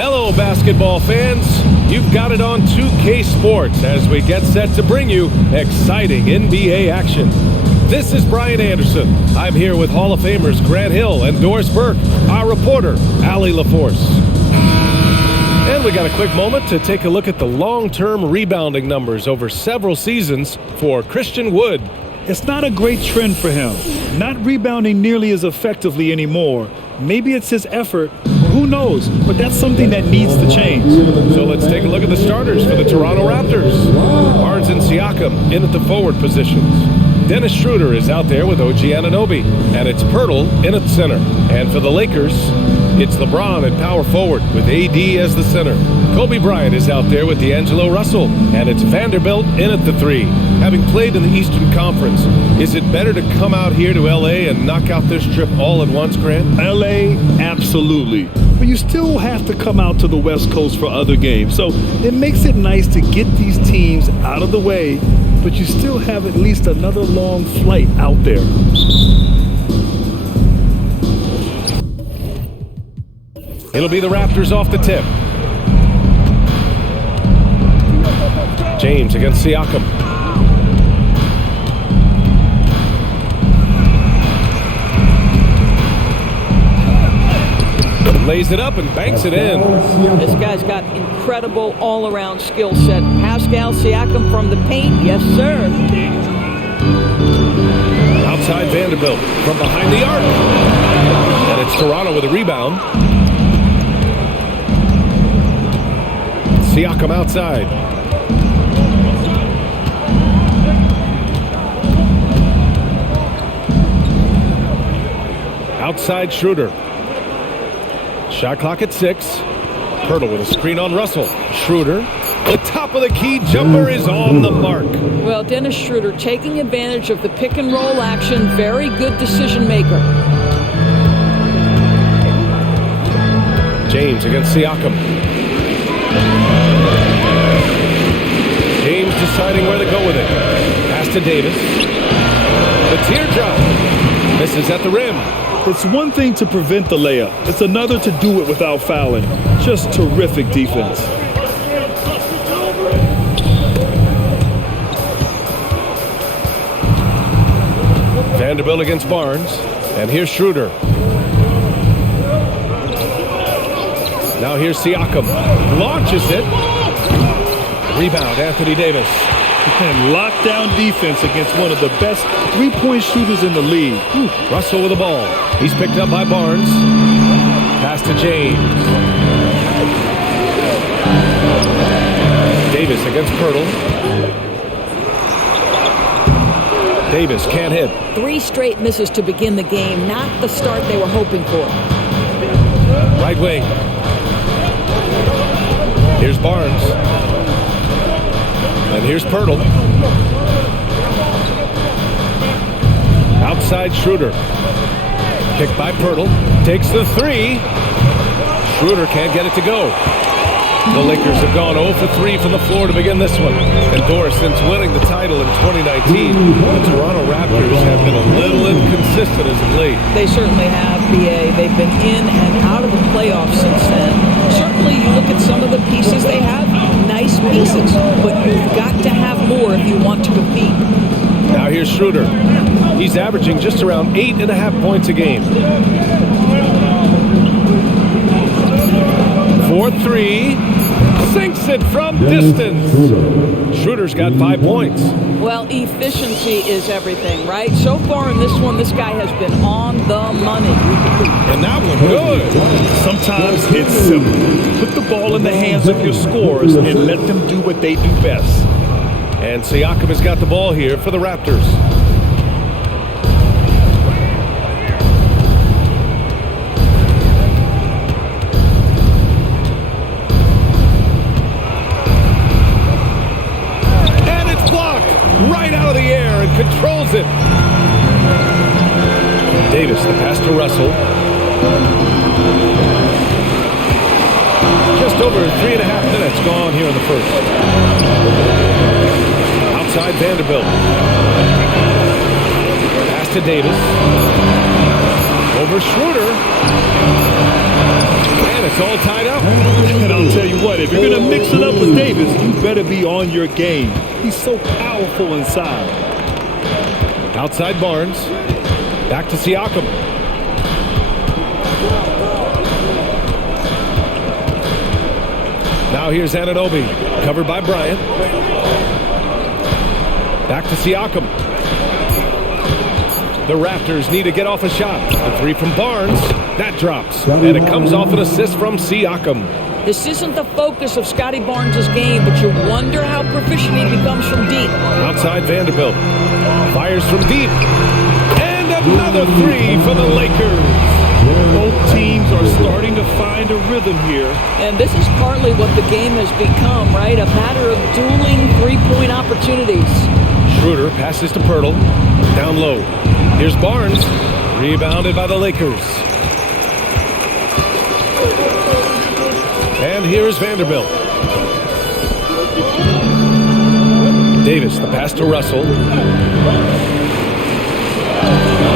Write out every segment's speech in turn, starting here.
Hello, basketball fans. You've got it on 2K Sports as we get set to bring you exciting NBA action. This is Brian Anderson. I'm here with Hall of Famers Grant Hill and Doris Burke, our reporter, Allie LaForce. And we got a quick moment to take a look at the long-term rebounding numbers over several seasons for Christian Wood. It's not a great trend for him. Not rebounding nearly as effectively anymore. Maybe it's his effort. Who knows? But that's something that needs to change. So let's take a look at the starters for the Toronto Raptors. Barnes and Siakam in at the forward positions. Dennis Schroeder is out there with OG Anunoby. And it's Pirtle in at center. And for the Lakers, it's LeBron at power forward with AD as the center. Kobe Bryant is out there with D'Angelo Russell. And it's Vanderbilt in at the 3. Having played in the Eastern Conference, is it better to come out here to LA and knock out this trip all at once, Grant? LA, absolutely. But you still have to come out to the West Coast for other games. So it makes it nice to get these teams out of the way, but you still have at least another long flight out there. It'll be the Raptors off the tip. James against Siakam. Lays it up and banks it in. This guy's got incredible all-around skill set. Pascal Siakam from the paint, yes sir. Outside Vanderbilt from behind the arc. And it's Toronto with a rebound. Siakam outside. Outside Schroeder. Shot clock at 6. Pirtle with a screen on Russell. Schroeder, the top of the key jumper is on the mark. Well, Dennis Schroeder taking advantage of the pick and roll action. Very good decision maker. James against Siakam. James deciding where to go with it. Pass to Davis. The teardrop. Misses at the rim. It's one thing to prevent the layup. It's another to do it without fouling. Just terrific defense. Vanderbilt against Barnes. And here's Schroeder. Now here's Siakam. Launches it. Rebound, Anthony Davis. And lockdown defense against one of the best three-point shooters in the league. Russell with the ball. He's picked up by Barnes. Pass to James. Davis against Pirtle. Davis can't hit. 3 straight misses to begin the game. Not the start they were hoping for. Right wing. Here's Barnes. And here's Pirtle. Outside Schroeder. Kicked by Pirtle. Takes the 3. Schroeder can't get it to go. The Lakers have gone 0 for 3 from the floor to begin this one. And Doris, since winning the title in 2019, the Toronto Raptors have been a little inconsistent as of late. They certainly have, BA. They've been in and out of the playoffs since then. Certainly, you look at some of the pieces they have, nice pieces, but you've got to have more if you want to compete. Now here's Schroeder. He's averaging just around 8.5 points a game. 4-3. Sinks it from distance. Schroeder's got 5 points. Well, efficiency is everything, right? So far in this one, this guy has been on the money. And that one good. Sometimes it's simple. Put the ball in the hands of your scorers and let them do what they do best. And Siakam has got the ball here for the Raptors. Right out of the air and controls it. Davis, the pass to Russell. Just over 3.5 minutes gone here in the first. Outside Vanderbilt. Pass to Davis. Over Schroeder. And it's It's all tied up. And I'll tell you what, if you're going to mix it up with Davis, you better be on your game. He's so powerful inside. Outside Barnes. Back to Siakam. Now here's Anunoby. Covered by Bryant. Back to Siakam. The Raptors need to get off a shot. The three from Barnes. That drops. And it comes off an assist from Siakam. This isn't the focus of Scotty Barnes' game, but you wonder how proficient he becomes from deep. Outside Vanderbilt. Fires from deep. And another three for the Lakers. Both teams are starting to find a rhythm here. And this is partly what the game has become, right? A matter of dueling three-point opportunities. Schroeder passes to Pirtle. Down low. Here's Barnes. Rebounded by the Lakers. And here's Vanderbilt. Davis, the pass to Russell.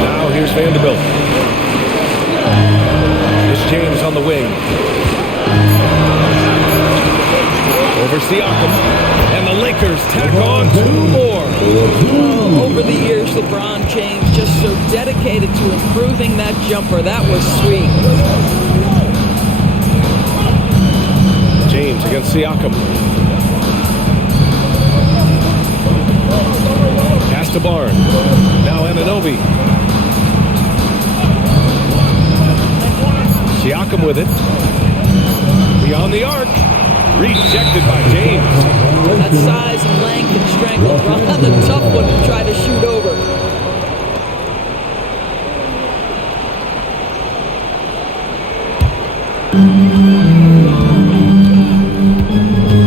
Now here's Vanderbilt. Here's James on the wing. Over Siakam. And the Lakers tack on two more. Over the years, LeBron James just so dedicated to improving that jumper. That was sweet. James against Siakam. Pass to Barnes. Now Anunoby. Siakam with it. Beyond the arc. Rejected by James. That size and length and strength, LeBron, the tough one to try to shoot over.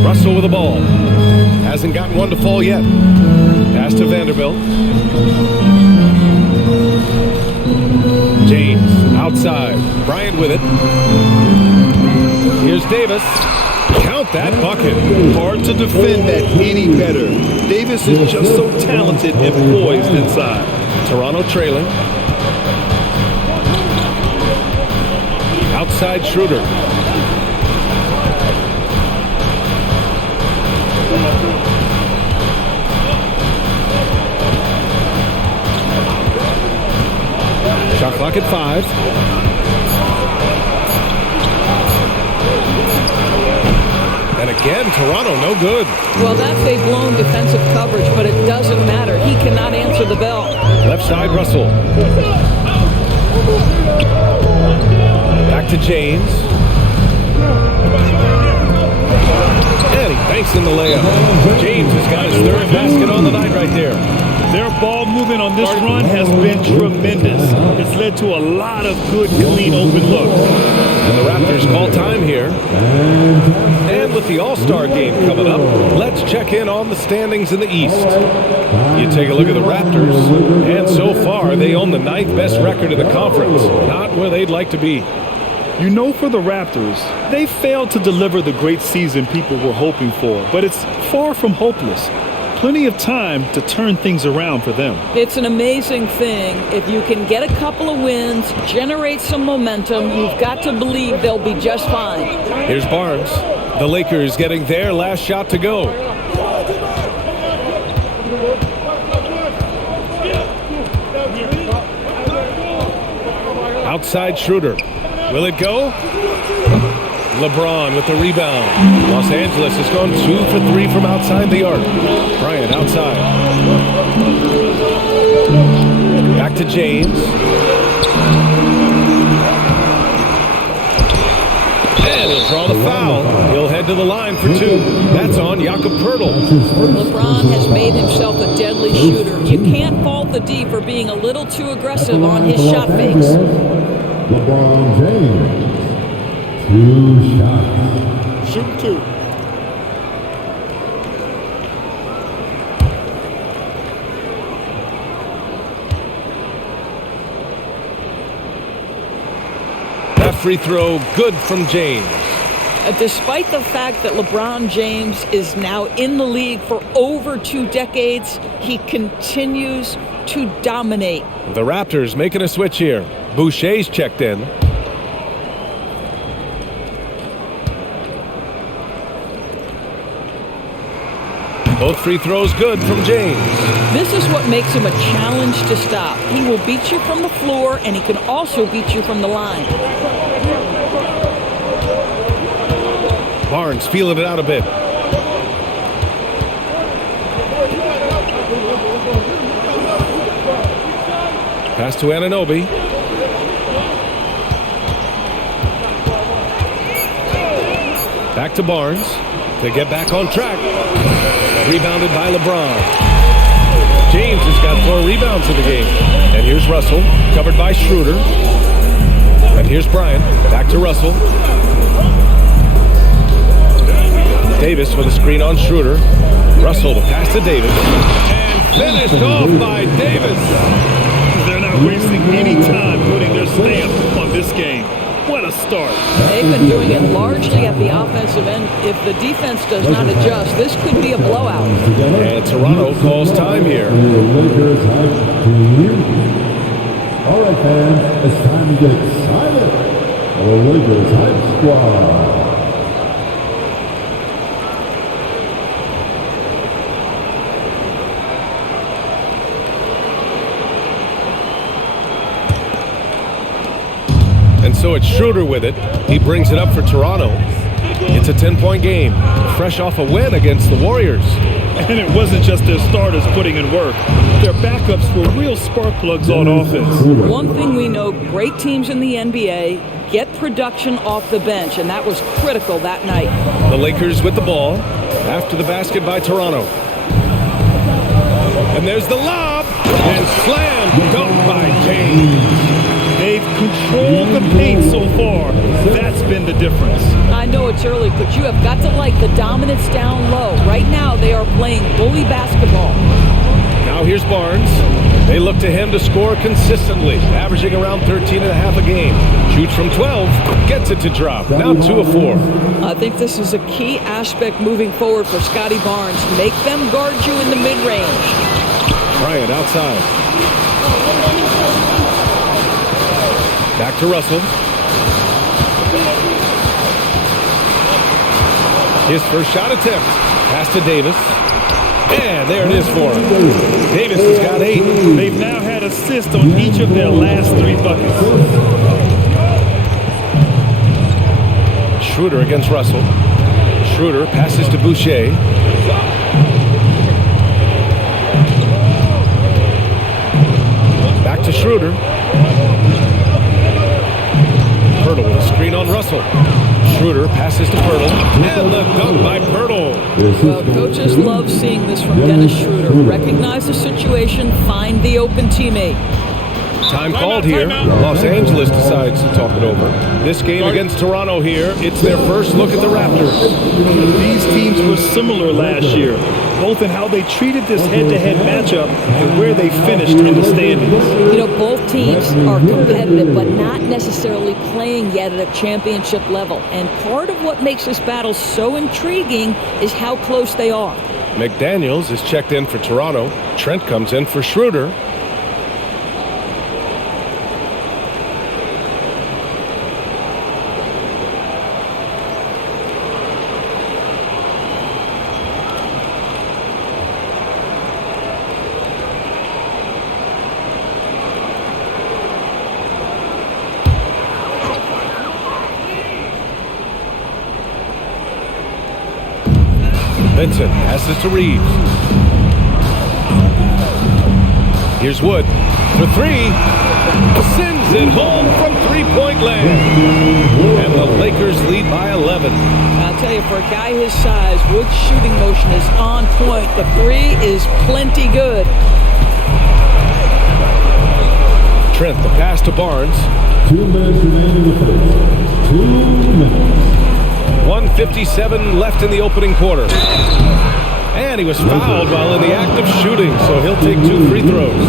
Russell with the ball. Hasn't gotten one to fall yet. Pass to Vanderbilt. James outside. Bryant with it. Here's Davis. Count that bucket. Hard to defend that any better. Davis is just so talented and poised inside. Toronto trailing. Outside Schroeder. Shot clock at 5. And again, Toronto no good. Well, that's a blown defensive coverage, but it doesn't matter. He cannot answer the bell. Left side, Russell. Back to James. And he banks in the layup. James has got his third basket on the night right there. Their ball movement on this run has been tremendous. It's led to a lot of good, clean, open looks. And the Raptors call time here. And with the All-Star game coming up, let's check in on the standings in the East. You take a look at the Raptors, and so far they own the 9th best record in the conference. Not where they'd like to be. You know, for the Raptors, they failed to deliver the great season people were hoping for, but it's far from hopeless. Plenty of time to turn things around for them. It's an amazing thing. If you can get a couple of wins, generate some momentum, you've got to believe they'll be just fine. Here's Barnes. The Lakers getting their last shot to go. Outside Schroeder. Will it go? LeBron with the rebound. Los Angeles has gone 2 for 3 from outside the arc. Bryant outside. Back to James. And he'll draw the foul. He'll head to the line for 2. That's on Jakob Poeltl. LeBron has made himself a deadly shooter. You can't fault the D for being a little too aggressive on his shot fakes. LeBron James. 2 shots. Shoot 2. That free throw good from James. Despite the fact that LeBron James is now in the league for over 2 decades, he continues to dominate. The Raptors making a switch here. Boucher's checked in. Both free throws good from James. This is what makes him a challenge to stop. He will beat you from the floor, and he can also beat you from the line. Barnes feeling it out a bit. Pass to Anunoby. Back to Barnes to get back on track. Rebounded by LeBron. James has got 4 rebounds in the game. And here's Russell, covered by Schroeder. And here's Bryant, back to Russell. Davis with a screen on Schroeder. Russell the pass to Davis. And finished off by Davis. They're not wasting any time putting their stamp on this game. What a start. They've been doing it largely at the offensive end. If the defense does not adjust, this could be a blowout. And Toronto calls time here. All right, fans, it's time to get excited. The Lakers Hype Squad. And so it's Schroeder with it. He brings it up for Toronto. It's a 10-point game, fresh off a win against the Warriors. And it wasn't just their starters putting in work. Their backups were real spark plugs on offense. One thing we know, great teams in the NBA get production off the bench, and that was critical that night. The Lakers with the ball after the basket by Toronto. And there's the lob, and slam dunked by James. They've controlled the paint so far. That's been the difference. I know it's early, but you have got to like the dominance down low. Right now, they are playing bully basketball. Now here's Barnes. They look to him to score consistently, averaging around 13.5 a game. Shoots from 12, gets it to drop. Now 2 of 4. I think this is a key aspect moving forward for Scotty Barnes. Make them guard you in the mid-range. Bryant outside. Back to Russell. His first shot attempt. Pass to Davis. And there it is for him. Davis has got 8. They've now had assists on each of their last 3 buckets. Schroeder against Russell. Schroeder passes to Boucher. Back to Schroeder. Pirtle with a screen on Russell. Schroeder passes to Pirtle. And the dunk by Pirtle. Well, coaches love seeing this from Dennis Schroeder. Recognize the situation, find the open teammate. Time called here. Los Angeles decides to talk it over. This game against Toronto here, it's their first look at the Raptors. These teams were similar last year, both in how they treated this head-to-head matchup and where they finished in the standings. You know, both teams are competitive, but not necessarily playing yet at a championship level. And part of what makes this battle so intriguing is how close they are. McDaniels is checked in for Toronto. Trent comes in for Schroeder. Vincent passes to Reeves. Here's Wood for 3. Sends it home from three-point land. And the Lakers lead by 11. I'll tell you, for a guy his size, Wood's shooting motion is on point. The 3 is plenty good. Trent, the pass to Barnes. 2 minutes remaining in the first. 2 minutes. 1:57 left in the opening quarter. And he was fouled while in the act of shooting, so he'll take 2 free throws.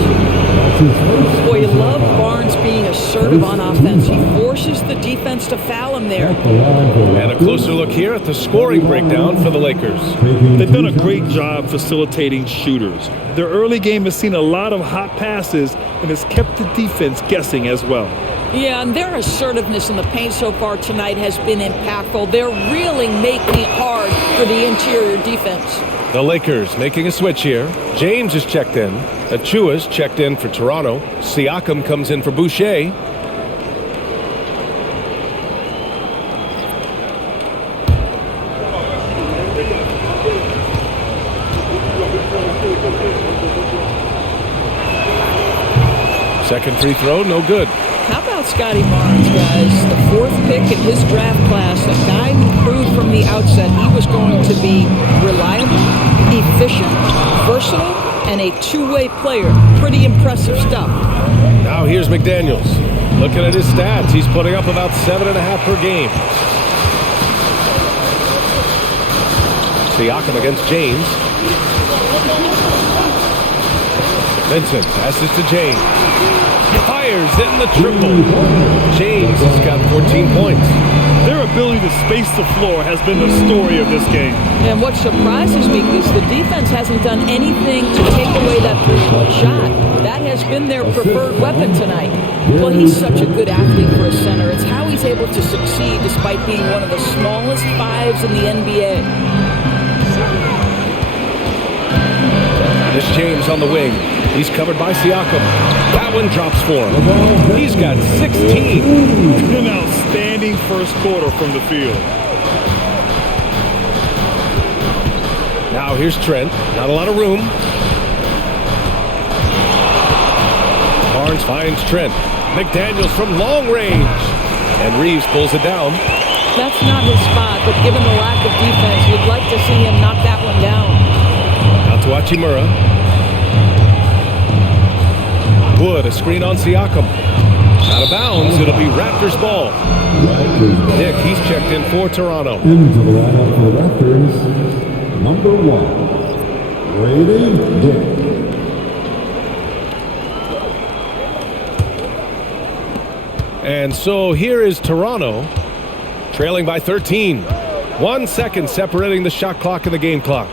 Boy, you love Barnes being assertive on offense. He forces the defense to foul him there. And a closer look here at the scoring breakdown for the Lakers. They've done a great job facilitating shooters. Their early game has seen a lot of hot passes and has kept the defense guessing as well. Yeah, and their assertiveness in the paint so far tonight has been impactful. They're really making it hard for the interior defense. The Lakers making a switch here. James is checked in. Achua's checked in for Toronto. Siakam comes in for Boucher. Second free throw, no good. How about Scotty Barnes, guys? The fourth pick in his draft class, a guy who proved from the outset he was going to be reliable, efficient, versatile, and a two-way player. Pretty impressive stuff. Now here's McDaniels. Looking at his stats, he's putting up about 7.5 per game. Siakam against James. Vincent passes to James. Fires, hitting the triple. James has got 14 points. Their ability to space the floor has been the story of this game. And what surprises me is the defense hasn't done anything to take away that three-point shot. That has been their preferred weapon tonight. Well, he's such a good athlete for a center. It's how he's able to succeed despite being one of the smallest fives in the NBA. This James on the wing. He's covered by Siakam. That one drops for him. He's got 16. An outstanding first quarter from the field. Now here's Trent. Not a lot of room. Barnes finds Trent. McDaniels from long range. And Reeves pulls it down. That's not his spot, but given the lack of defense, you'd like to see him knock that one down. Out to Hachimura. Wood, a screen on Siakam. Out of bounds, it'll be Raptors ball. Dick, he's checked in for Toronto. Into the lineup for the Raptors, number 1, Brady Dick. And so here is Toronto, trailing by 13. 1 second separating the shot clock and the game clock.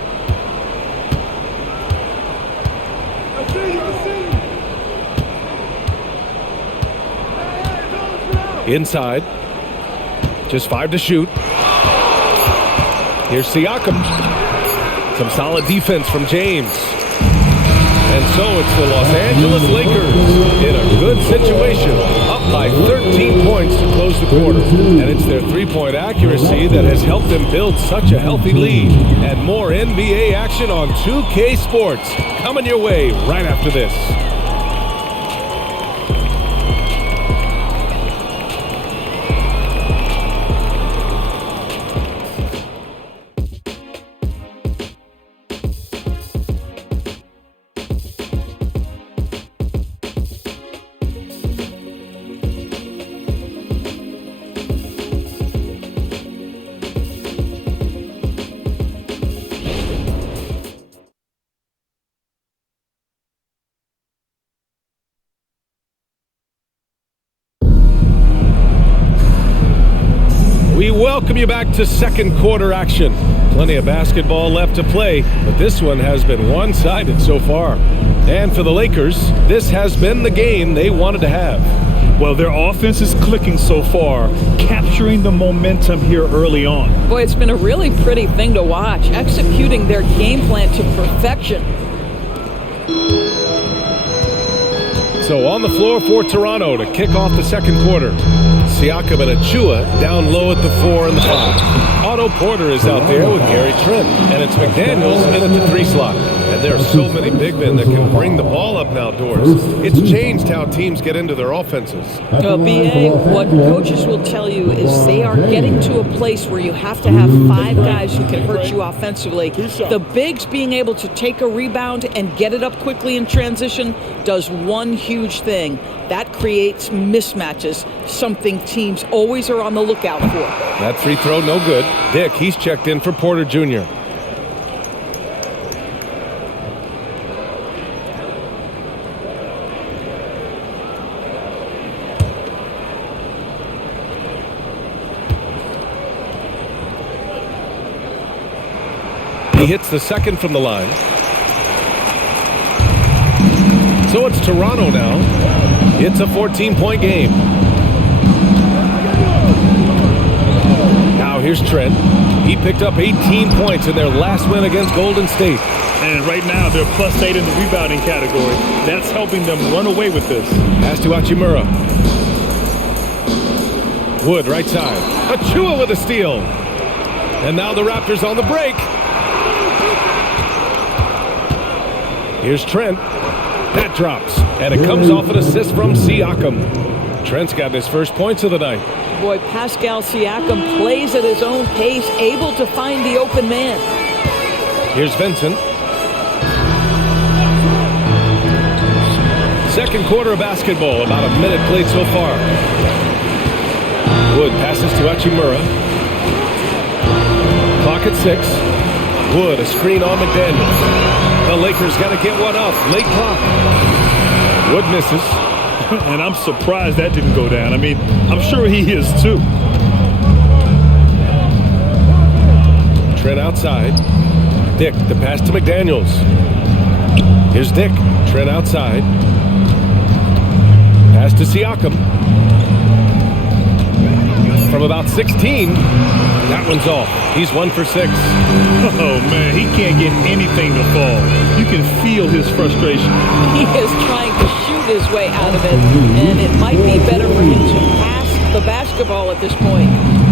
Inside. Just 5 to shoot. Here's Siakam. Some solid defense from James. And so it's the Los Angeles Lakers in a good situation. Up by 13 points to close the quarter. And it's their three-point accuracy that has helped them build such a healthy lead. And more NBA action on 2K Sports coming your way right after this. We welcome you back to second quarter action. Plenty of basketball left to play, but this one has been one-sided so far. And for the Lakers, this has been the game they wanted to have. Well, their offense is clicking so far, capturing the momentum here early on. Boy, it's been a really pretty thing to watch, executing their game plan to perfection. So on the floor for Toronto to kick off the second quarter. Siakam and Achua down low at the 4 and the 5. Otto Porter is out there with Gary Trent. And it's McDaniels in at the 3 slot. And there are so many big men that can bring the ball up now, Doris. It's changed how teams get into their offenses. Well, BA, what coaches will tell you is they are getting to a place where you have to have 5 guys who can hurt you offensively. The bigs being able to take a rebound and get it up quickly in transition does one huge thing. That creates mismatches, something teams always are on the lookout for. That free throw, no good. Dick, he's checked in for Porter Jr. He hits the second from the line. So it's Toronto now. It's a 14-point game. Now here's Here's Trent. He picked up 18 points in their last win against Golden State. And right now, they're +8 in the rebounding category. That's helping them run away with this. Pass to Hachimura. Wood, right side. Achua with a steal. And now the Raptors on the break. Here's Trent. That drops. And it comes off an assist from Siakam. Trent's got his first points of the night. Boy, Pascal Siakam plays at his own pace, able to find the open man. Here's Vincent. Second quarter of basketball, about a minute played so far. Wood passes to Hachimura. Clock at 6. Wood, a screen on McDaniels. The Lakers got to get one up. Late clock. Wood misses. And I'm surprised that didn't go down. I mean, I'm sure he is too. Trent outside. Dick, the pass to McDaniels. Here's Dick. Trent outside. Pass to Siakam. From about 16. That one's off. He's 1 for 6. Oh, man, he can't get anything to fall. You can feel his frustration. He is trying to shoot his way out of it, and it might be better for him to pass the basketball at this point.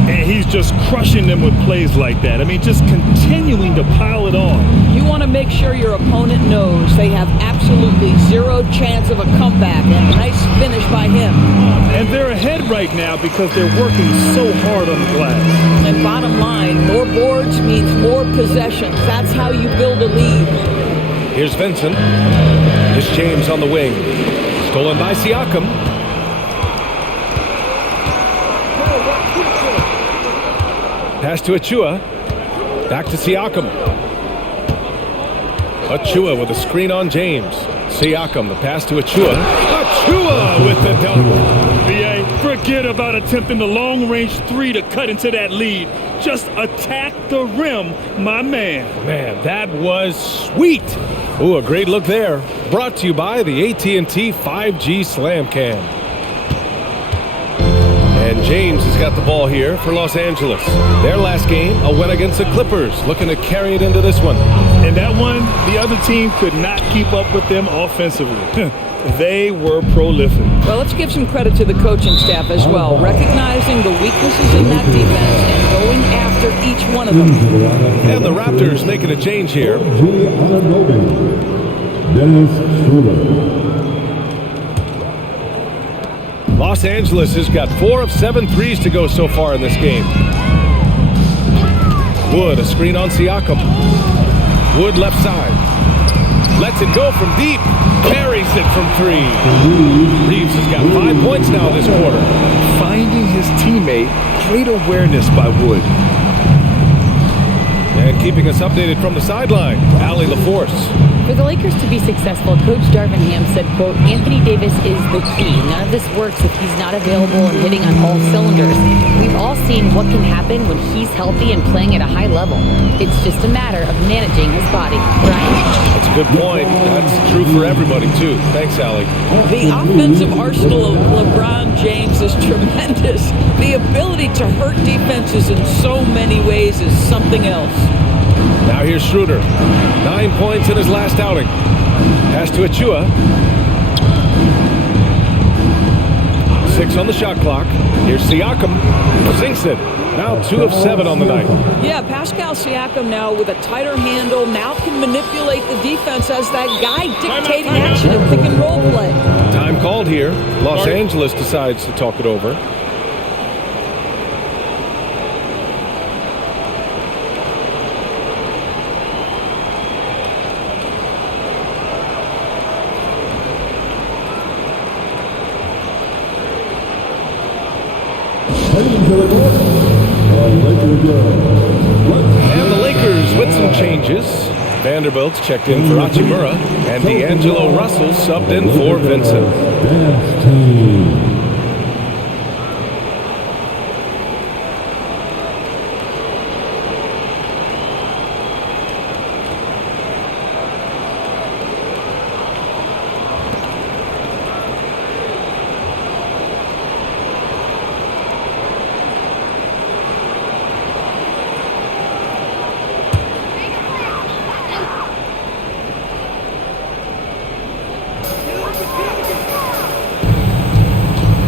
And he's just crushing them with plays like that. I mean, just continuing to pile it on. You want to make sure your opponent knows they have absolutely zero chance of a comeback, and a nice finish by him. And they're ahead right now because they're working so hard on the glass. And bottom line, more boards means more possessions. That's how you build a lead. Here's Vincent. Here's James on the wing. Stolen by Siakam. Pass to Achua. Back to Siakam. Achua with a screen on James. Siakam, the pass to Achua. Achua with the dunk. B.A., forget about attempting the long-range 3 to cut into that lead. Just attack the rim, my man. Man, that was sweet. Ooh, a great look there. Brought to you by the AT&T 5G Slam Cam. And James has got the ball here for Los Angeles. Their last game, a win against the Clippers, looking to carry it into this one. And that one, the other team could not keep up with them offensively. They were prolific. Well, let's give some credit to the coaching staff as well, recognizing the weaknesses in that defense and going after each one of them. And the Raptors making a change here. Dennis Schroeder. Los Angeles has got 4 of 7 threes to go so far in this game. Wood, a screen on Siakam. Wood left side. Lets it go from deep. Carries it from 3. Reeves has got 5 points now this quarter. Finding his teammate, great awareness by Wood. And keeping us updated from the sideline, Allie LaForce. For the Lakers to be successful, Coach Darvin Ham said, quote, Anthony Davis is the key. None of this works if he's not available and hitting on all cylinders. We've all seen what can happen when he's healthy and playing at a high level. It's just a matter of managing his body. Brian? That's a good point. That's true for everybody, too. Thanks, Allie. The offensive arsenal of LeBron James is tremendous. The ability to hurt defenses in so many ways is something else. Now here's Schroeder. 9 points in his last outing. Pass to Achua. 6 on the shot clock. Here's Siakam. Sinks it. Now 2 of 7 on the night. Yeah, Pascal Siakam now with a tighter handle now can manipulate the defense as that guy dictating action in pick and roll play. Time called here. Los Angeles decides to talk it over. And the Lakers with some changes. Vanderbilt's checked in for Hachimura, and D'Angelo Russell subbed in for Vincent. Dance team.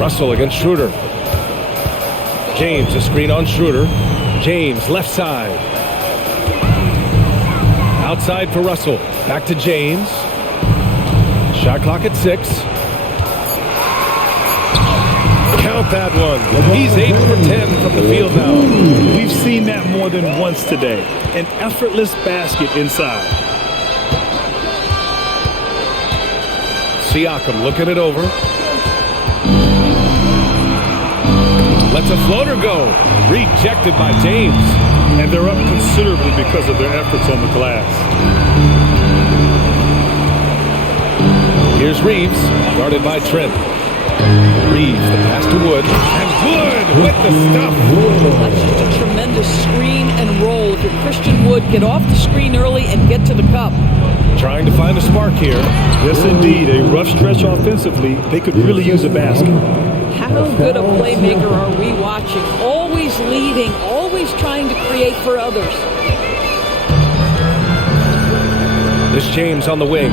Russell against Schroeder. James, a screen on Schroeder. James, left side. Outside for Russell. Back to James. Shot clock at 6. Count that one. He's 8 for 10 from the field now. We've seen that more than once today. An effortless basket inside. Siakam looking it over. Lets a floater go. Rejected by James. And they're up considerably because of their efforts on the glass. Here's Reeves, guarded by Trent. Reeves, the pass to Wood. And Wood with the stuff. That's just a tremendous screen and roll. If you're Christian Wood, get off the screen early and get to the cup. Trying to find a spark here. Yes, indeed. A rough stretch offensively. They could really use a basket. How good a playmaker are we watching? Always leading, always trying to create for others. This James on the wing.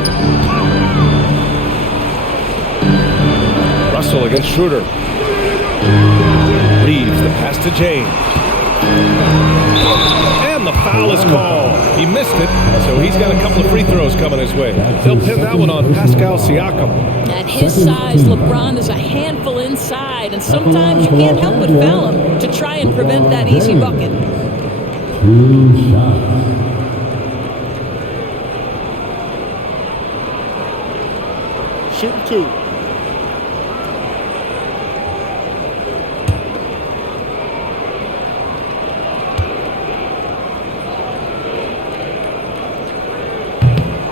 Russell against Schroeder. Reeves, the pass to James. And the foul is called. He missed it, so he's got a couple of free throws coming his way. They'll pin that one on Pascal Siakam. At his size, LeBron is a handful inside, and sometimes you can't help but foul him to try and prevent that easy bucket. 2 shots. Shooting 2.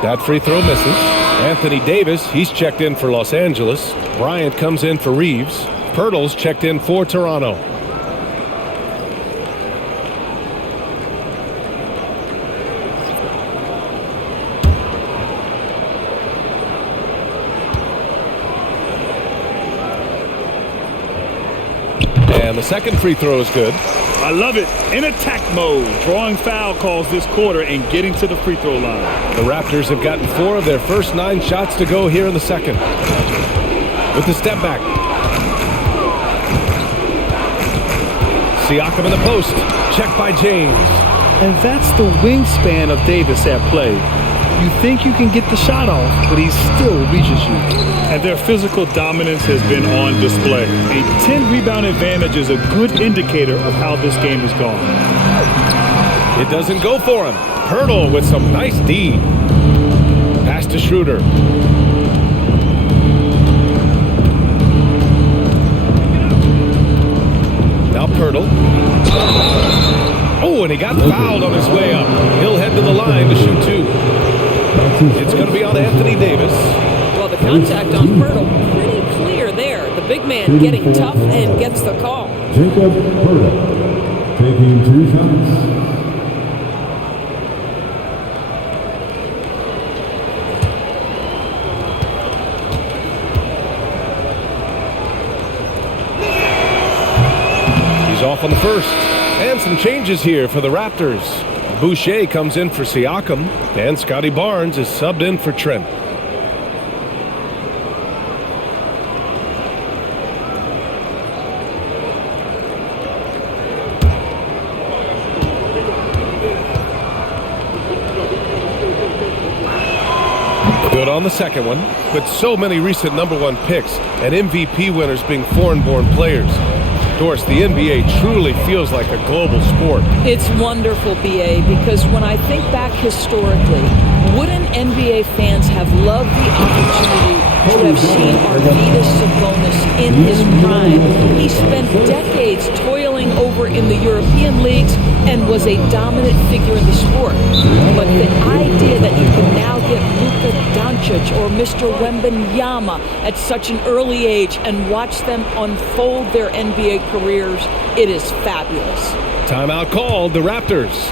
That free throw misses. Anthony Davis, he's checked in for Los Angeles. Bryant comes in for Reeves. Pirtle's checked in for Toronto. And the second free throw is good. I love it. In attack mode. Drawing foul calls this quarter and getting to the free throw line. The Raptors have gotten 4 of their first 9 shots to go here in the second. With the step back. Siakam in the post. Checked by James. And that's the wingspan of Davis at play. You think you can get the shot off, but he still reaches you. And their physical dominance has been on display. A 10-rebound advantage is a good indicator of how this game has gone. It doesn't go for him. Pirtle with some nice D. Pass to Schroeder. Now Pirtle. Oh, and he got fouled on his way up. He'll head to the line to shoot 2. It's going to be on Anthony Davis. Well, the contact on Pirtle, pretty clear there. The big man getting tough and gets the call. Jacob Pirtle taking 2 shots. He's off on the first. And some changes here for the Raptors. Boucher comes in for Siakam, and Scotty Barnes is subbed in for Trent. Good on the second one. With so many recent #1 picks and MVP winners being foreign-born players, Doris, the NBA truly feels like a global sport. It's wonderful, BA, because when I think back historically, wouldn't NBA fans have loved the opportunity to have seen Arvydas Sabonis in his prime? He spent decades toiling over in the European leagues and was a dominant figure in the sport. But the idea that you can now get Luka Doncic or Mr. Wembanyama at such an early age and watch them unfold their NBA careers, it is fabulous. Timeout called, the Raptors.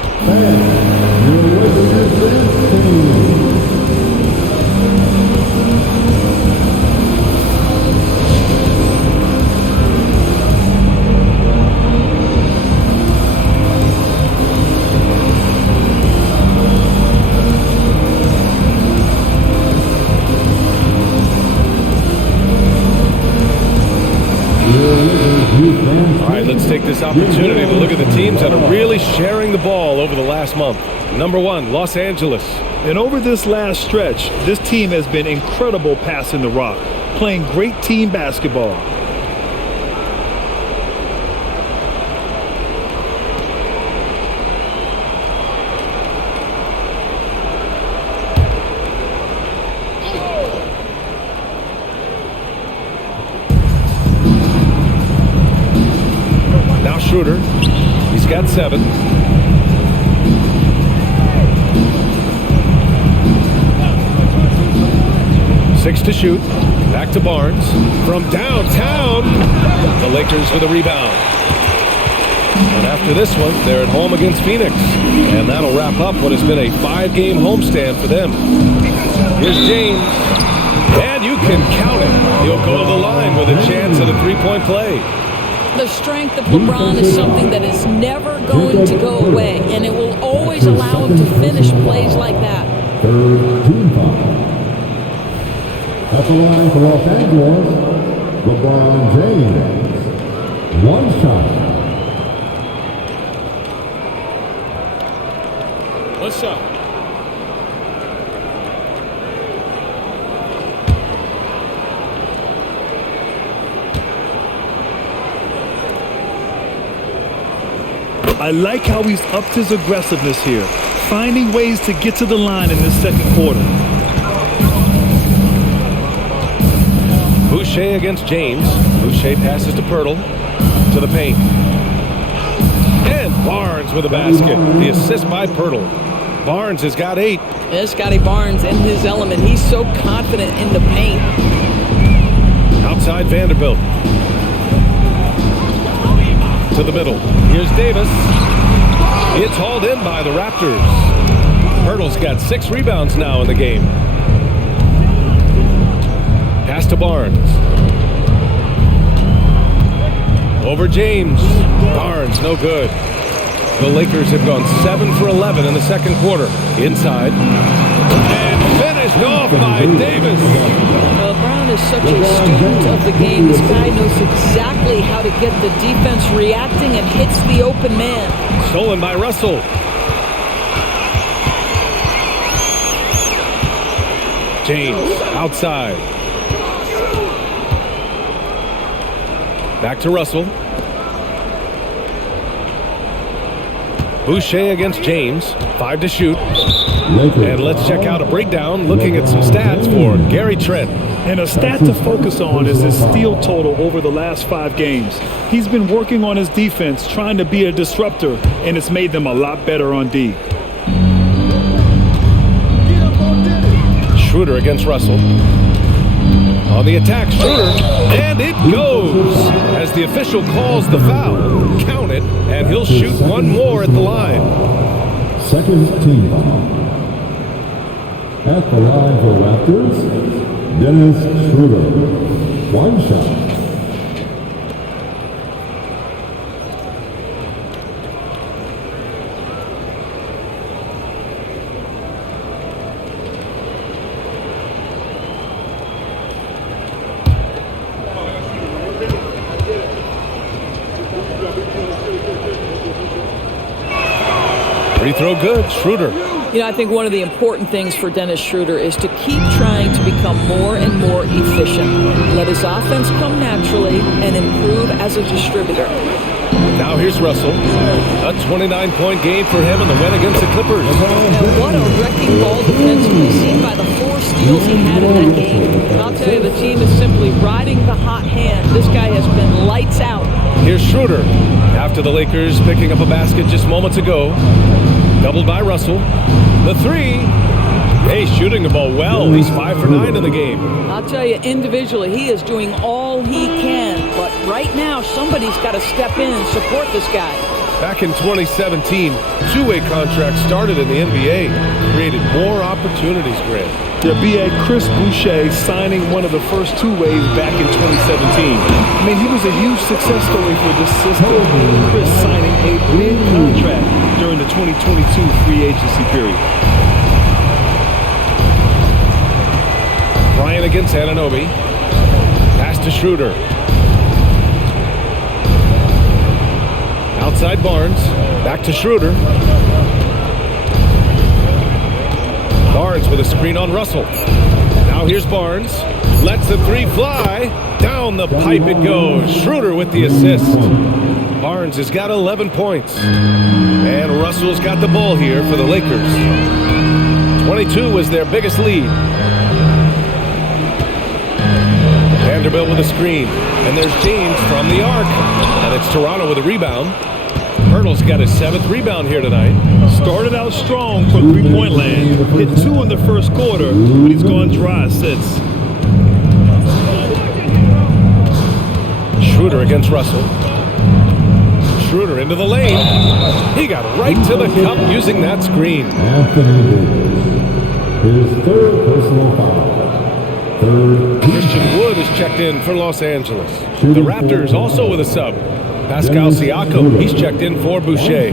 this opportunity to look at the teams that are really sharing the ball over the last month. Number 1, Los Angeles. And over this last stretch, this team has been incredible passing the rock, playing great team basketball. Now Schroeder. He's got 7. Six to shoot. Back to Barnes. From downtown. The Lakers with a rebound. And after this one, they're at home against Phoenix. And that'll wrap up what has been a 5-game homestand for them. Here's James. And you can count it. He'll go to the line with a chance at a 3-point play. The strength of LeBron is something that is never going to go away, and it will always allow him to finish plays like that. Third team foul. At the line for Los Angeles, LeBron James. 1 shot. What's up? I like how he's upped his aggressiveness here, finding ways to get to the line in this second quarter. Boucher against James. Boucher passes to Pirtle. To the paint. And Barnes with a basket. The assist by Pirtle. Barnes has got 8. Yeah, Scotty Barnes in his element. He's so confident in the paint. Outside Vanderbilt. To the middle. Here's Davis. It's hauled in by the Raptors. Pirtle's got 6 rebounds now in the game. Pass to Barnes. Over James. Barnes, no good. The Lakers have gone 7 for 11 in the second quarter. Inside. And finished off by Davis. Brown is such a student of the game. This guy knows exactly how to get the defense reacting and hits the open man. Stolen by Russell. James outside. Back to Russell. Boucher against James. 5 to shoot. And let's check out a breakdown looking at some stats for Gary Trent. And a stat to focus on is his steal total over the last 5 games. He's been working on his defense, trying to be a disruptor, and it's made them a lot better on D. Schroeder against Russell. On the attack, Schroeder, and it goes as the official calls the foul. Count it, and he'll shoot 1 more at the line. Second team foul. At the line for Raptors, Dennis Schroeder. 1 shot. Free throw good, Schroeder. You know, I think one of the important things for Dennis Schroeder is to keep trying to become more and more efficient. Let his offense come naturally and improve as a distributor. Now here's Russell. A 29-point game for him in the win against the Clippers. And what a wrecking ball defensively, seen by the 4 steals he had in that game. I'll tell you, the team is simply riding the hot hand. This guy has been lights out. Here's Schroeder. After the Lakers picking up a basket just moments ago. Doubled by Russell. The 3. Hey, shooting the ball well. He's 5 for 9 in the game. I'll tell you, individually, he is doing all he can. But right now, somebody's got to step in and support this guy. Back in 2017, two-way contracts started in the NBA. Created more opportunities, Grant. There'll be a Chris Boucher signing one of the first 2-ways back in 2017. I mean, he was a huge success story for this system. Chris signing a big contract during the 2022 free agency period. Bryant against Anunoby. Pass to Schroeder. Outside Barnes. Back to Schroeder. Barnes with a screen on Russell. Now here's Barnes. Lets the three fly. Down the pipe it goes. Schroeder with the assist. Barnes has got 11 points. And Russell's got the ball here for the Lakers. 22 was their biggest lead. Vanderbilt with a screen. And there's James from the arc. And it's Toronto with a rebound. Pirtle's got his 7th rebound here tonight. Started out strong from three-point land. Hit 2 in the first quarter, but he's gone dry since. Schroeder against Russell. Schroeder into the lane. He got right to the cup using that screen. Anthony Davis. His 3rd personal foul. Christian Wood is checked in for Los Angeles. The Raptors also with a sub. Pascal Siakam, he's checked in for Boucher.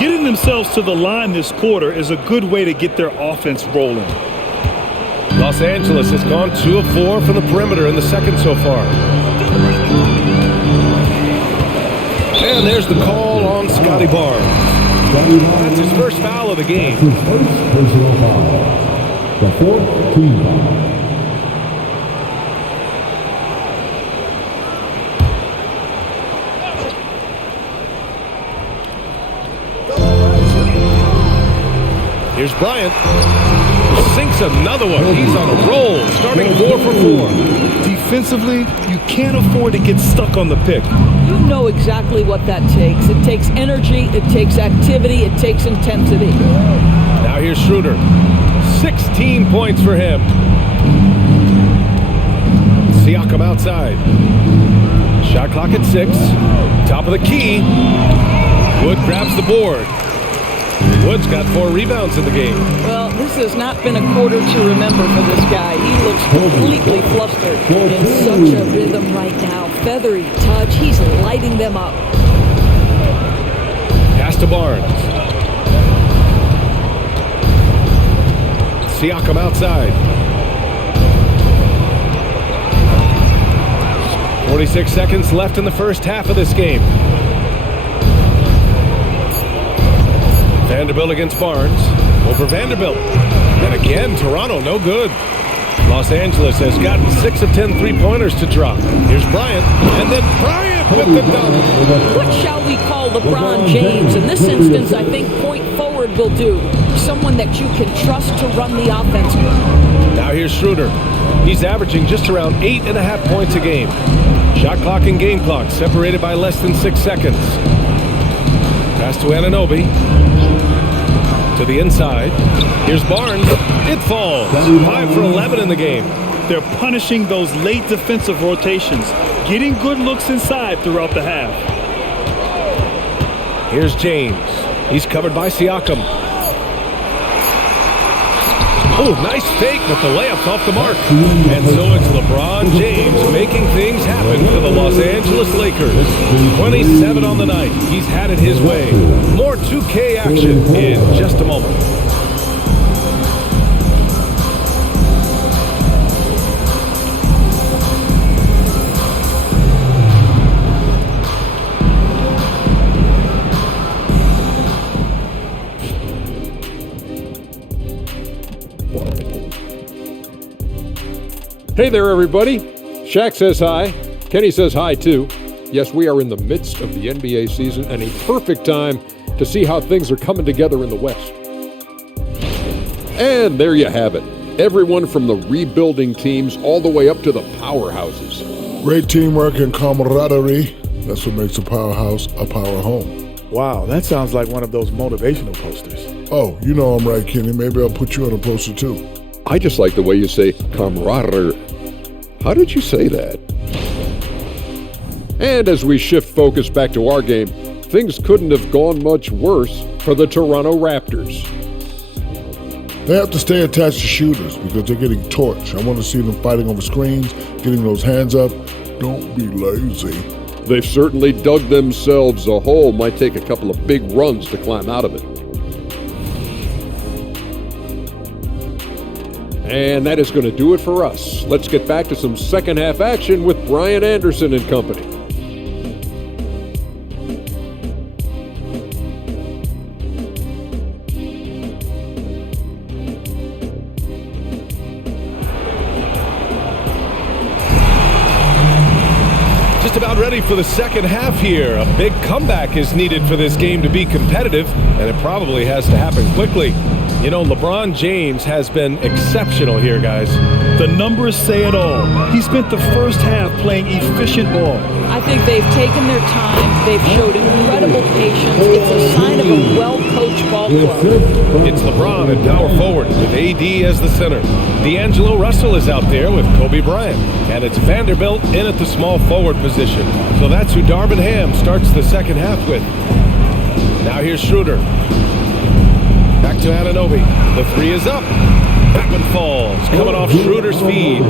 Getting themselves to the line this quarter is a good way to get their offense rolling. Los Angeles has gone 2 of 4 from the perimeter in the second so far. And there's the call on Scotty Barnes. That's his first foul of the game. His first personal foul. The 4th team foul. Here's Bryant. Sinks another one. He's on a roll, starting 4 for 4. Defensively, you can't afford to get stuck on the pick. You know exactly what that takes. It takes energy, it takes activity, it takes intensity. Now here's Schroeder. 16 points for him. Siakam outside. Shot clock at 6. Top of the key. Wood grabs the board. Wood's got 4 rebounds in the game. Well, this has not been a quarter to remember for this guy. He looks completely flustered. In such a rhythm right now. Feathery touch. He's lighting them up. Pass to Barnes. Siakam outside. 46 seconds left in the first half of this game. Vanderbilt against Barnes. Over Vanderbilt. And again, Toronto, no good. Los Angeles has gotten 6 of 10 three-pointers to drop. Here's Bryant. And then Bryant with the dunk. What shall we call LeBron James? In this instance, I think point forward will do. Someone that you can trust to run the offense. Now here's Schroeder. He's averaging just around 8.5 points a game. Shot clock and game clock separated by less than 6 seconds. Pass to Anunoby. To the inside. Here's Barnes. It falls. 5 for 11 in the game. They're punishing those late defensive rotations, getting good looks inside throughout the half. Here's James. He's covered by Siakam. Oh, nice fake, but the layup's off the mark. And so it's LeBron James making things happen for the Los Angeles Lakers. 27 on the night. He's had it his way. More 2K action in just a moment. Hey there, everybody. Shaq says hi. Kenny says hi, too. Yes, we are in the midst of the NBA season and a perfect time to see how things are coming together in the West. And there you have it. Everyone from the rebuilding teams all the way up to the powerhouses. Great teamwork and camaraderie. That's what makes a powerhouse a power home. Wow, that sounds like one of those motivational posters. Oh, you know I'm right, Kenny. Maybe I'll put you on a poster, too. I just like the way you say camaraderie. How did you say that? And as we shift focus back to our game, things couldn't have gone much worse for the Toronto Raptors. They have to stay attached to shooters because they're getting torched. I want to see them fighting over screens, getting those hands up. Don't be lazy. They've certainly dug themselves a hole. Might take a couple of big runs to climb out of it. And that is going to do it for us. Let's get back to some second half action with Brian Anderson and company. Just about ready for the second half here. A big comeback is needed for this game to be competitive, and it probably has to happen quickly. You know, LeBron James has been exceptional here, guys. The numbers say it all. He spent the first half playing efficient ball. I think they've taken their time. They've showed incredible patience. It's a sign of a well-coached ball club. It's LeBron at power forward with AD as the center. D'Angelo Russell is out there with Kobe Bryant. And it's Vanderbilt in at the small forward position. So that's who Darvin Ham starts the second half with. Now here's Schroeder. Back to Anunoby. The three is up. That one falls. Coming off Schroeder's feed.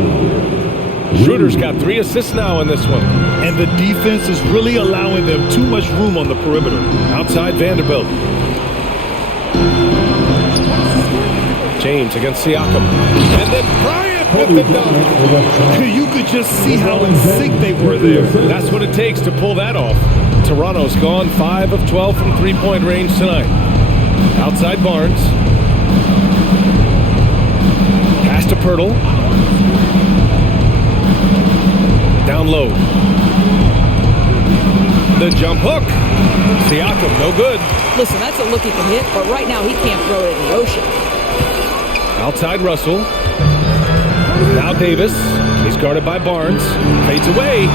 Schroeder's got 3 assists now in this one. And the defense is really allowing them too much room on the perimeter. Outside Vanderbilt. James against Siakam. And then Bryant with the dunk. You could just see how in sync they were there. That's what it takes to pull that off. Toronto's gone 5 of 12 from three-point range tonight. Outside Barnes. Pass to Pirtle. Down low. The jump hook. Siakam, no good. Listen, that's a look he can hit, but right now he can't throw it in the ocean. Outside Russell. Now Davis. He's guarded by Barnes. Fades away.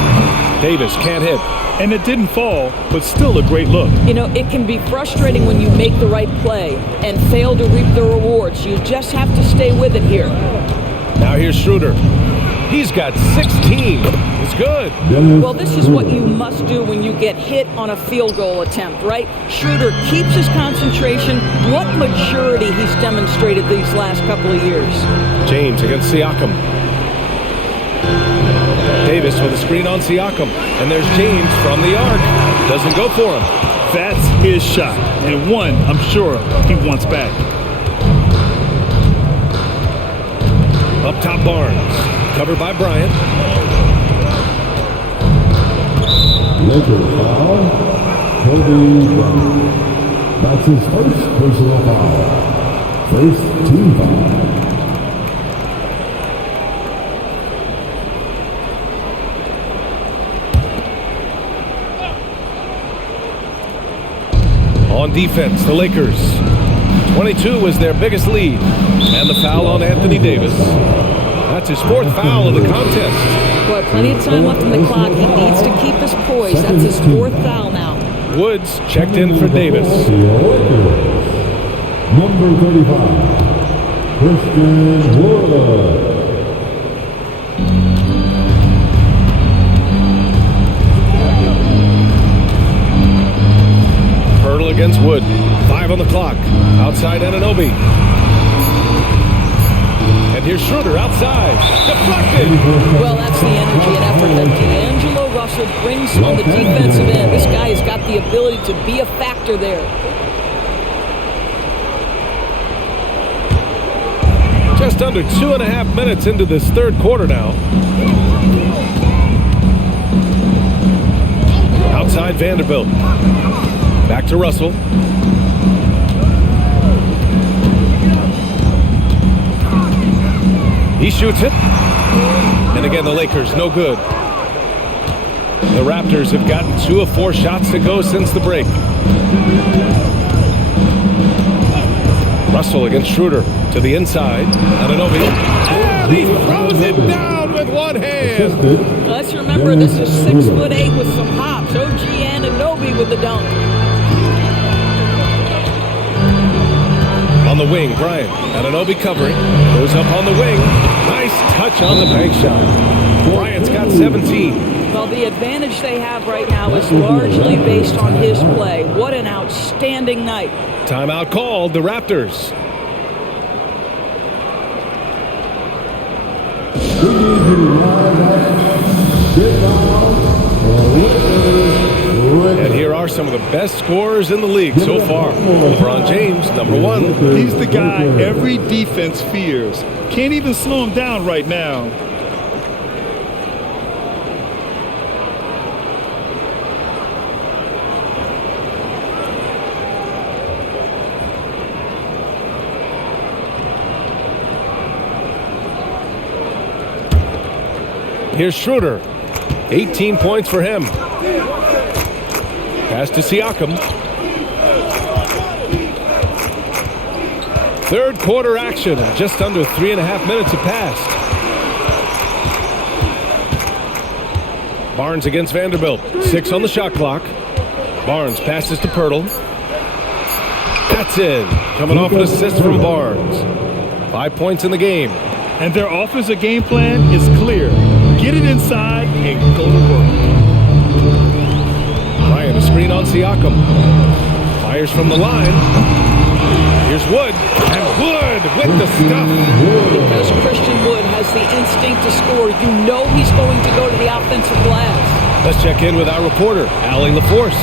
Davis can't hit. And it didn't fall, but still a great look. You know, it can be frustrating when you make the right play and fail to reap the rewards. You just have to stay with it here. Now here's Schroeder. He's got 16. It's good. Well, this is what you must do when you get hit on a field goal attempt, right? Schroeder keeps his concentration. What maturity he's demonstrated these last couple of years. James against Siakam. Davis with a screen on Siakam. And there's James from the arc. Doesn't go for him. That's his shot. And one, I'm sure, he wants back. Up top Barnes. Covered by Bryant. Lakers foul. Kobe Bryant. That's his first personal foul. First team foul. On defense, the Lakers. 22 was their biggest lead. And the foul on Anthony Davis. That's his 4th foul of the contest. Boy, plenty of time left in the clock. He needs to keep his poise. That's his 4th foul now. Woods checked in for Davis. Number 35, Christian Wood. Pirtle against Wood. 5 on the clock. Outside Anunoby. And here's Schroeder outside. Deflected. Well, that's the energy and effort that D'Angelo Russell brings on the defensive end. This guy has got the ability to be a factor there. Just under 2.5 minutes into this third quarter now. Outside Vanderbilt. Back to Russell. He shoots it. And again, the Lakers, no good. The Raptors have gotten 2 of 4 shots to go since the break. Russell against Schroeder to the inside. Anunoby. And he throws it down with one hand. Let's remember, this is 6'8" with some hops. OG Anunoby with the dunk. On the wing, Bryant. Anunoby covering. Goes up on the wing. Nice touch on the bank shot. Bryant's got 17. Well, the advantage they have right now is largely based on his play. What an outstanding night. Timeout called, the Raptors. Goodbye. are some of the best scorers in the league so far. LeBron James, number 1. He's the guy every defense fears. Can't even slow him down right now. Here's Schroeder. 18 points for him. Pass to Siakam. Third quarter action, and just under 3.5 minutes have passed. Barnes against Vanderbilt. 6 on the shot clock. Barnes passes to Pirtle. That's in. Coming off an assist from Barnes. 5 points in the game. And their offensive game plan is clear. Get it inside and go to work. Bryant, a screen on Siakam. Fires from the line. Here's Wood. And Wood with the stuff. Because Christian Wood has the instinct to score, you know he's going to go to the offensive glass. Let's check in with our reporter, Allie LaForce.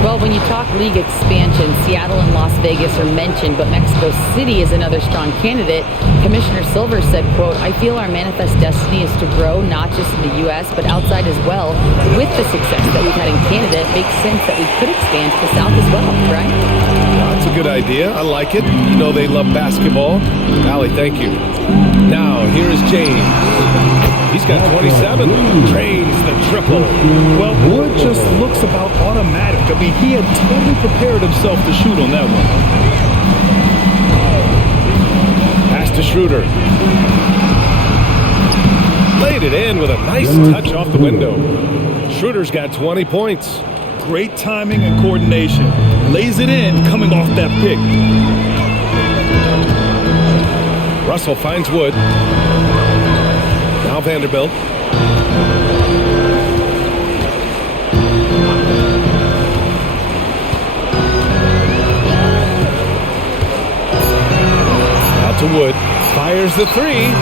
Well, when you talk league expansion, Seattle and Las Vegas are mentioned, but Mexico City is another strong candidate. Commissioner Silver said, quote, "I feel our manifest destiny is to grow not just in the U.S., but outside as well. With the success that we've had in Canada, it makes sense that we could expand to the South as well," right? That's a good idea. I like it. You know they love basketball. Allie, thank you. Now, here is James. He's got 27. Drains the triple. Well, Wood just looks about automatic. I mean, he had totally prepared himself to shoot on that one. Pass to Schroeder. Laid it in with a nice touch off the window. Schroeder's got 20 points. Great timing and coordination. Lays it in coming off that pick. Russell finds Wood. Now Vanderbilt. Out to Wood. Fires the 3.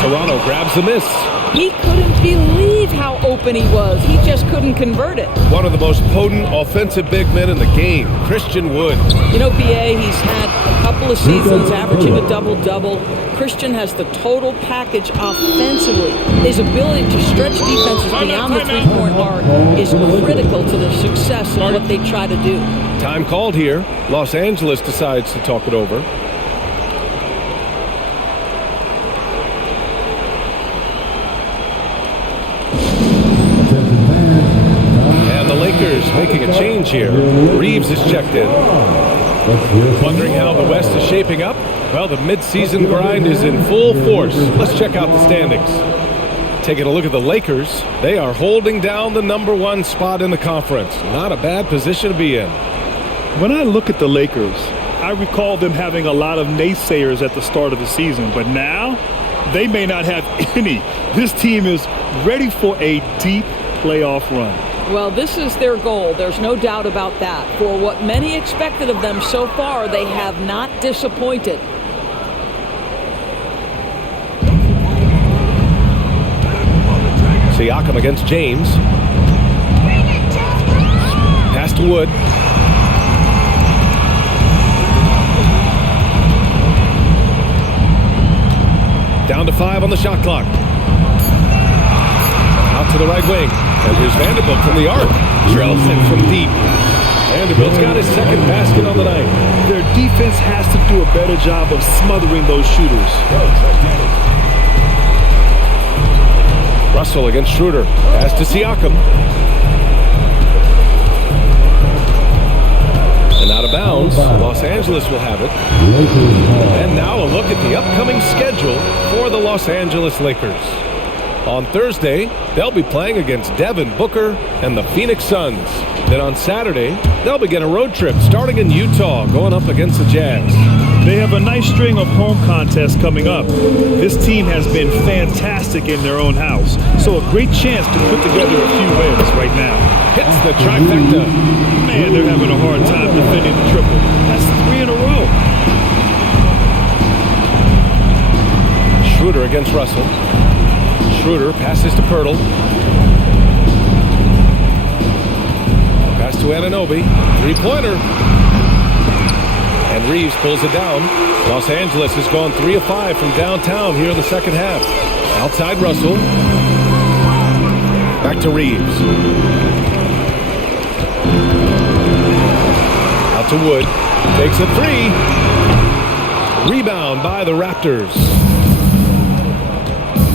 Toronto grabs the miss. He couldn't believe how open he was. He just couldn't convert it. One of the most potent offensive big men in the game, Christian Wood. You know, BA, he's had a couple of seasons averaging a double-double. Christian has the total package offensively. His ability to stretch defenses beyond the three-point arc is critical to the success of what they try to do. Time called here. Los Angeles decides to talk it over. And the Lakers making a change here. Reeves is checked in. Wondering how the West is shaping up? Well, the midseason grind is in full force. Let's check out the standings. Taking a look at the Lakers, they are holding down the #1 spot in the conference. Not a bad position to be in. When I look at the Lakers, I recall them having a lot of naysayers at the start of the season, but now they may not have any. This team is ready for a deep playoff run. Well, this is their goal. There's no doubt about that. For what many expected of them so far, they have not disappointed. Siakam against James. Pass to Wood. Down to 5 on the shot clock. Out to the right wing. And here's Vanderbilt from the arc. Drills it from deep. Vanderbilt's got his second basket on the night. Their defense has to do a better job of smothering those shooters. Russell against Schroeder. Pass to Siakam. And out of bounds. Los Angeles will have it. And now a look at the upcoming schedule for the Los Angeles Lakers. On Thursday, they'll be playing against Devin Booker and the Phoenix Suns. Then on Saturday, they'll begin a road trip starting in Utah, going up against the Jazz. They have a nice string of home contests coming up. This team has been fantastic in their own house, so a great chance to put together a few wins right now. Hits the trifecta. Man, they're having a hard time defending the triple. That's 3 in a row. Schroeder against Russell. Schroeder passes to Pirtle. Pass to Anunoby. Three-pointer. And Reeves pulls it down. Los Angeles has gone 3 of 5 from downtown here in the second half. Outside Russell. Back to Reeves. Out to Wood. Takes a three. Rebound by the Raptors.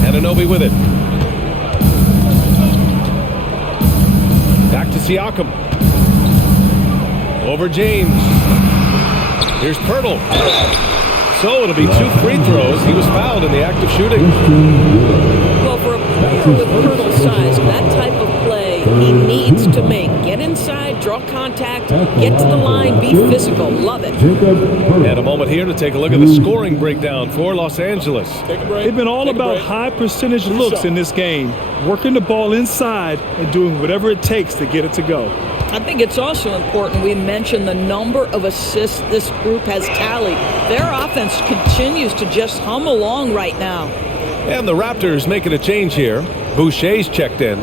Anunoby with it. Back to Siakam. Over James. Here's Pirtle. So it'll be 2 free throws. He was fouled in the act of shooting. Well, for a player with Pirtle's size, that type of play he needs to make. Get inside, draw contact, get to the line, be physical. Love it. And a moment here to take a look at the scoring breakdown for Los Angeles. They've been all about high percentage looks in this game, working the ball inside and doing whatever it takes to get it to go. I think it's also important we mention the number of assists this group has tallied. Their offense continues to just hum along right now. And the Raptors making a change here. Boucher's checked in.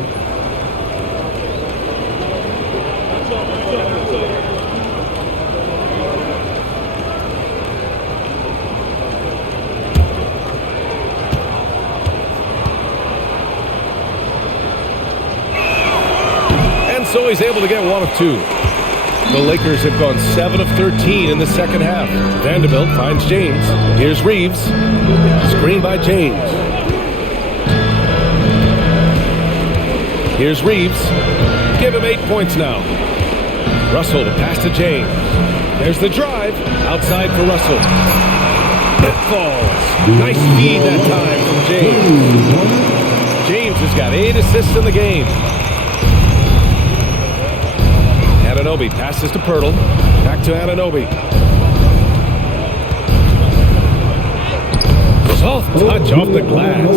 So he's able to get 1 of 2. The Lakers have gone 7 of 13 in the second half. Vanderbilt finds James. Here's Reeves. Screen by James. Here's Reeves. Give him 8 points now. Russell to pass to James. There's the drive. Outside for Russell. It falls. Nice feed that time from James. James has got 8 assists in the game. Anunoby passes to Pirtle. Back to Anunoby. Soft touch off the glass.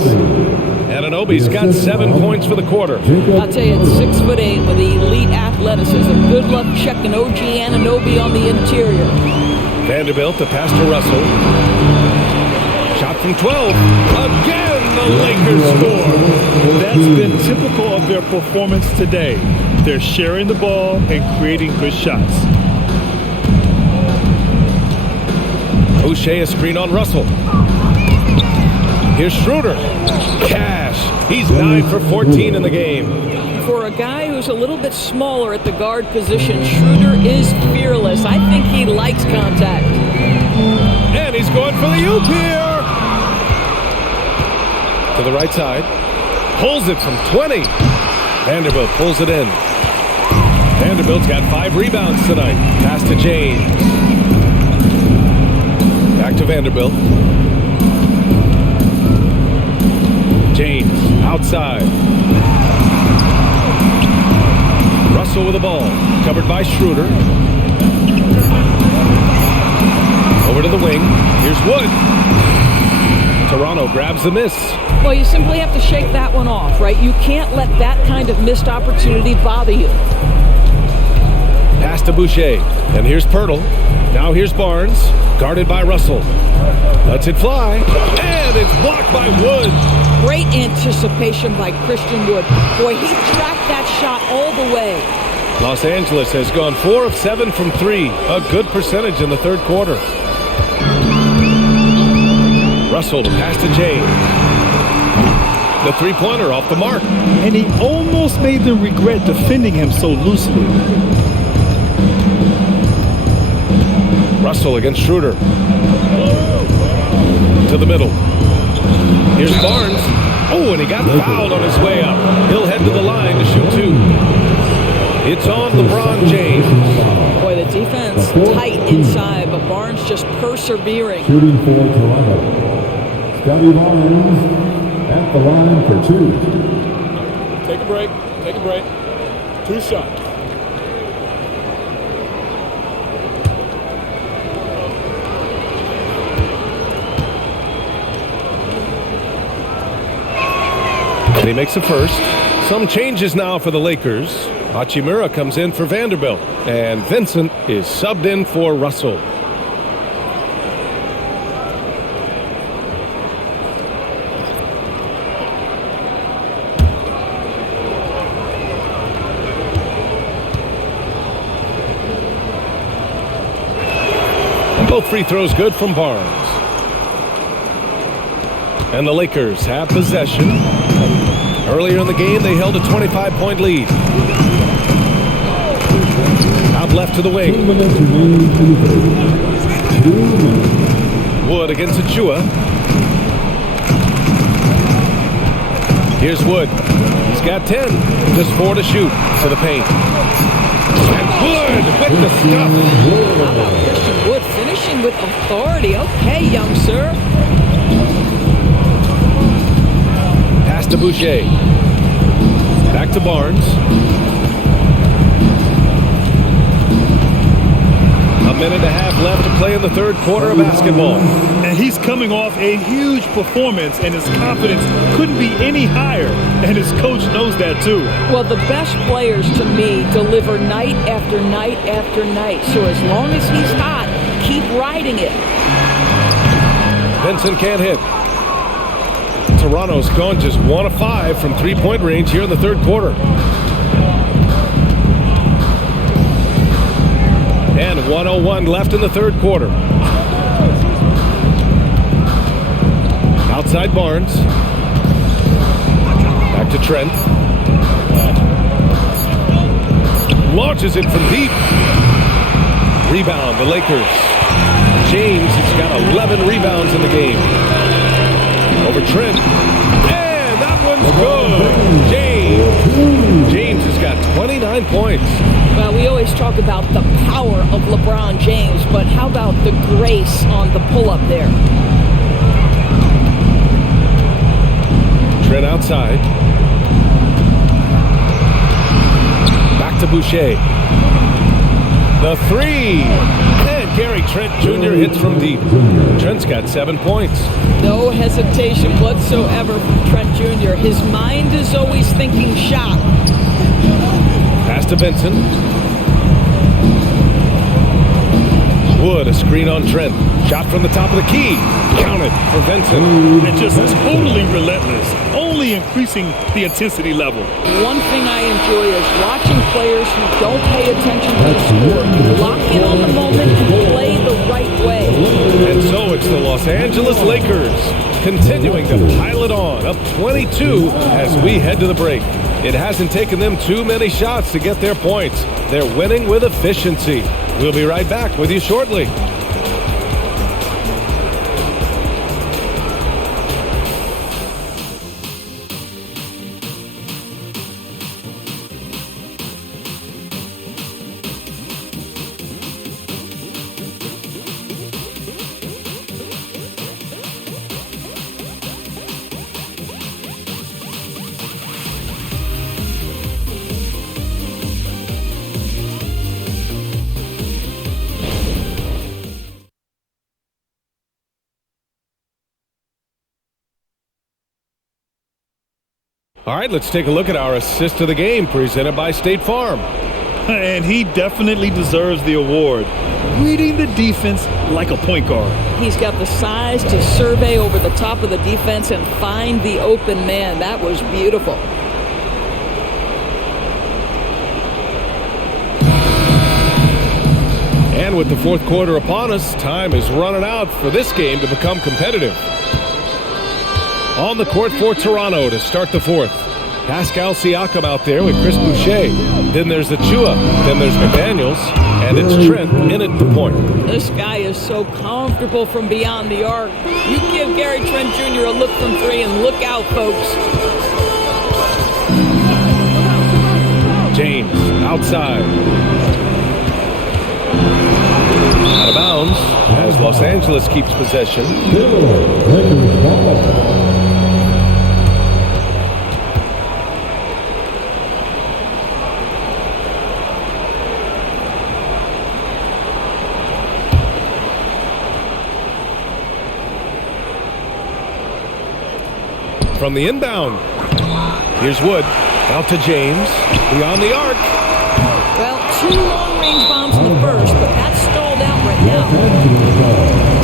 Anunoby's got 7 points for the quarter. I'll tell you, at 6'8" with elite athleticism, good luck checking OG Anunoby on the interior. Vanderbilt to pass to Russell. Shot from 12. Again, the Lakers score. That's been typical of their performance today. They're sharing the ball and creating good shots. Boucher a screen on Russell. Here's Schroeder. Cash. He's 9 for 14 in the game. For a guy who's a little bit smaller at the guard position, Schroeder is fearless. I think he likes contact. And he's going for the oop here. To the right side. Pulls it from 20. Vanderbilt pulls it in. Vanderbilt's got 5 rebounds tonight. Pass to James. Back to Vanderbilt. James outside. Russell with the ball. Covered by Schroeder. Over to the wing. Here's Wood. Toronto grabs the miss. Well, you simply have to shake that one off, right? You can't let that kind of missed opportunity bother you. Pass to Boucher. And here's Pirtle. Now here's Barnes. Guarded by Russell. Lets it fly. And it's blocked by Wood. Great anticipation by Christian Wood. Boy, he tracked that shot all the way. Los Angeles has gone 4 of 7 from 3. A good percentage in the third quarter. Russell to pass to James. The three-pointer off the mark. And he almost made them regret defending him so loosely. Russell against Schroeder. To the middle. Here's Barnes. Oh, and he got fouled on his way up. He'll head to the line to shoot 2. It's on LeBron James. Boy, the defense tight inside, but Barnes just persevering. Shooting for Toronto. Scotty Barnes at the line for 2. Take a break. Take a break. 2 shots. And he makes the first. Some changes now for the Lakers. Hachimura comes in for Vanderbilt. And Vincent is subbed in for Russell. Both free throws good from Barnes. And the Lakers have possession. Earlier in the game, they held a 25-point lead. Out left to the wing. Wood against Achua. Here's Wood. He's got 10. Just 4 to shoot to the paint. And Wood with the stuff. How about Christian Wood finishing with authority? Okay, young sir. Pass to Boucher. Back to Barnes. A minute and a half left to play in the third quarter of basketball. And he's coming off a huge performance, and his confidence couldn't be any higher. And his coach knows that too. Well, the best players to me deliver night after night after night. So as long as he's hot, keep riding it. Vincent can't hit. Toronto's gone just 1 of 5 from three-point range here in the third quarter. And 1:01 left in the third quarter. Outside Barnes. Back to Trent. Launches it from deep. Rebound, the Lakers. James has got 11 rebounds in the game. Over Trent. And that one's good. James has got 29 points. Well, we always talk about the power of LeBron James, but how about the grace on the pull-up there? Trent outside. Back to Boucher. The three. And Gary Trent Jr. hits from deep. Trent's got 7 points. No hesitation whatsoever from Trent Jr. His mind is always thinking shot. Pass to Vincent. Wood, a screen on Trent. Shot from the top of the key. Counted for Vincent. And just totally relentless, only increasing the intensity level. One thing I enjoy is watching players who don't pay attention to the score. Lock in on the moment and play the right way. And so it's the Los Angeles Lakers continuing to pile it on, up 22 as we head to the break. It hasn't taken them too many shots to get their points. They're winning with efficiency. We'll be right back with you shortly. All right, let's take a look at our assist of the game presented by State Farm. And he definitely deserves the award. Reading the defense like a point guard. He's got the size to survey over the top of the defense and find the open man. That was beautiful. And with the fourth quarter upon us, time is running out for this game to become competitive. On the court for Toronto to start the fourth. Pascal Siakam out there with Chris Boucher. Then there's Achua. Then there's McDaniels. And it's Trent in at the point. This guy is so comfortable from beyond the arc. You give Gary Trent Jr. a look from three and look out, folks. James outside. Out of bounds as Los Angeles keeps possession. From the inbound. Here's Wood. Out to James. Beyond the arc. Well, 2 long-range bombs in the first, but that's stalled out right now.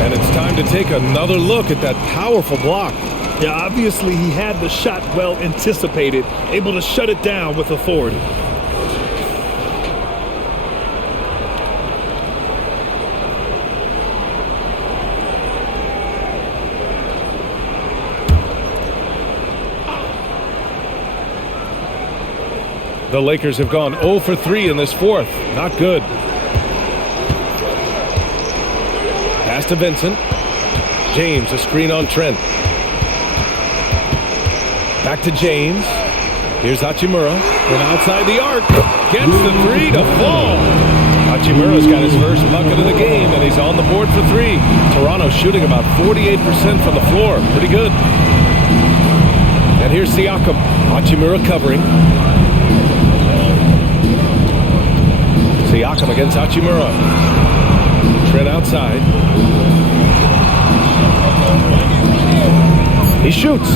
And it's time to take another look at that powerful block. Yeah, obviously he had the shot well anticipated, able to shut it down with authority. The Lakers have gone 0 for 3 in this fourth. Not good. Pass to Vincent. James, a screen on Trent. Back to James. Here's Hachimura from outside the arc. Gets the three to fall. Hachimura's got his first bucket of the game, and he's on the board for 3. Toronto shooting about 48% from the floor. Pretty good. And here's Siakam. Hachimura covering. Siakam against Hachimura. Trent outside. He shoots.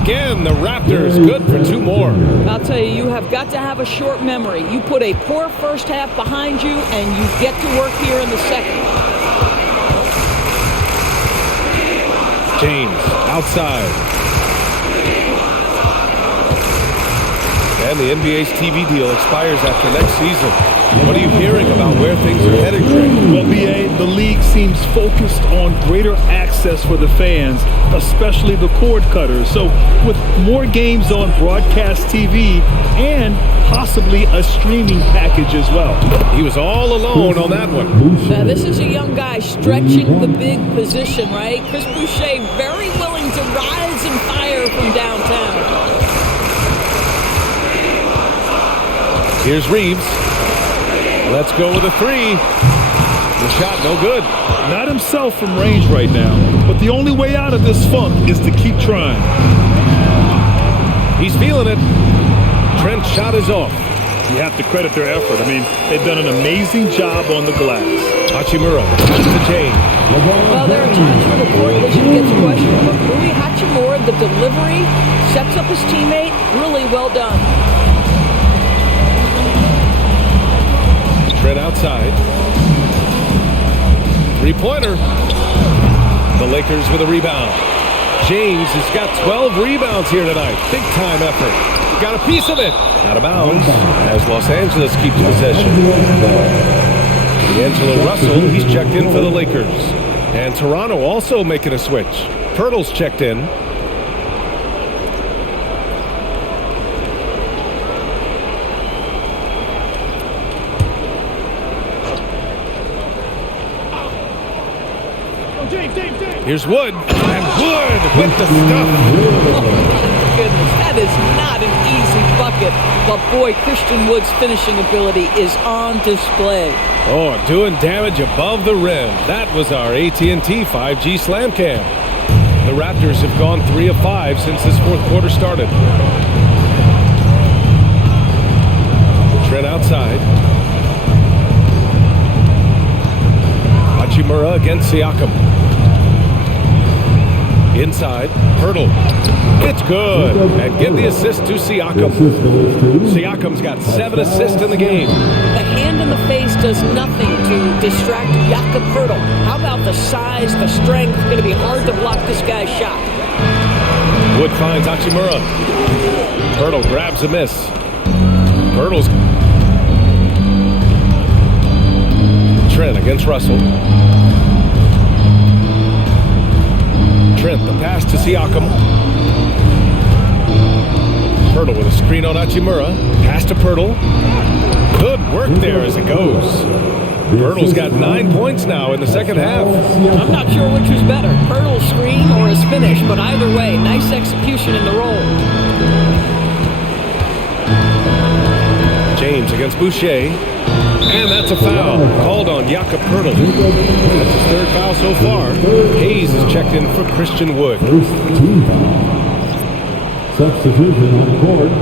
Again, the Raptors good for 2 more. I'll tell you, you have got to have a short memory. You put a poor first half behind you, and you get to work here in the second. James outside. And the NBA's TV deal expires after next season. What are you hearing about where things are heading, Trey? Well, BA, the league seems focused on greater access for the fans, especially the cord cutters. So with more games on broadcast TV and possibly a streaming package as well. He was all alone on that one. Now, this is a young guy stretching the big position, right? Chris Boucher very willing to rise and fire from downtown. Here's Reeves. Let's go with a 3. The shot no good. Not himself from range right now, but the only way out of this funk is to keep trying. He's feeling it. Trent's shot is off. You have to credit their effort. I mean, they've done an amazing job on the glass. Hachimura to James. Well, there are times where the court vision gets questioned, but Rui Hachimura, the delivery, sets up his teammate. Really well done. Trent outside. 3-pointer. The Lakers with a rebound. James has got 12 rebounds here tonight. Big time effort. Got a piece of it. Out of bounds as Los Angeles keeps possession. D'Angelo Russell, he's checked in for the Lakers. And Toronto also making a switch. Pirtle's checked in. Here's Wood, and Wood with the stuff. Oh, my goodness, that is not an easy bucket. But boy, Christian Wood's finishing ability is on display. Oh, doing damage above the rim. That was our AT&T 5G Slam Cam. The Raptors have gone 3 of 5 since this fourth quarter started. Trent outside. Hachimura against Siakam. Inside, Pirtle. It's good. And give the assist to Siakam. Siakam's got 7 assists in the game. The hand in the face does nothing to distract Jakob Pirtle. How about the size, the strength? It's going to be hard to block this guy's shot. Wood finds Hachimura. Pirtle grabs a miss. Pirtle's... Trent against Russell. Trent, the pass to Siakam. Pirtle with a screen on Hachimura. Pass to Pirtle. Good work there as it goes. Pirtle's got 9 points now in the second half. I'm not sure which was better, Pirtle's screen or his finish, but either way, nice execution in the roll. James against Boucher. And that's a foul called on Jakob Pirtle. That's his 3rd foul so far. Hayes is checked in for Christian Wood. First team foul. Substitution on the court.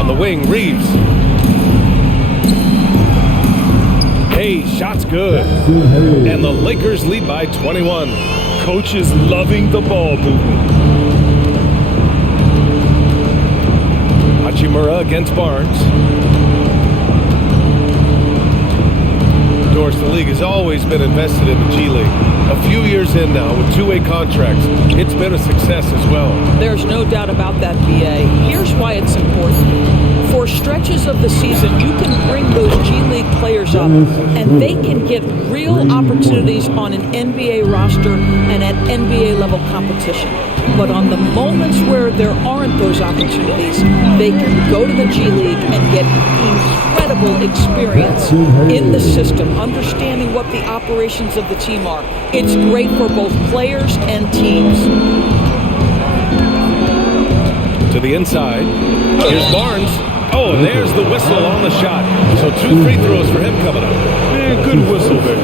On the wing, Reeves. Hayes, shot's good. And the Lakers lead by 21. Coach is loving the ball movement. Hachimura against Barnes. Of course, the league has always been invested in the G League. A few years in now with two-way contracts, it's been a success as well. There's no doubt about that, BA. Here's why it's important. For stretches of the season, you can bring those G League players up, and they can get real opportunities on an NBA roster and at NBA level competition. But on the moments where there aren't those opportunities, they can go to the G League and get incredible experience in the system, understanding what the operations of the team are. It's great for both players and teams. To the inside. Here's Barnes. Oh, and there's the whistle on the shot. So 2 free throws for him coming up. Man, good whistle there.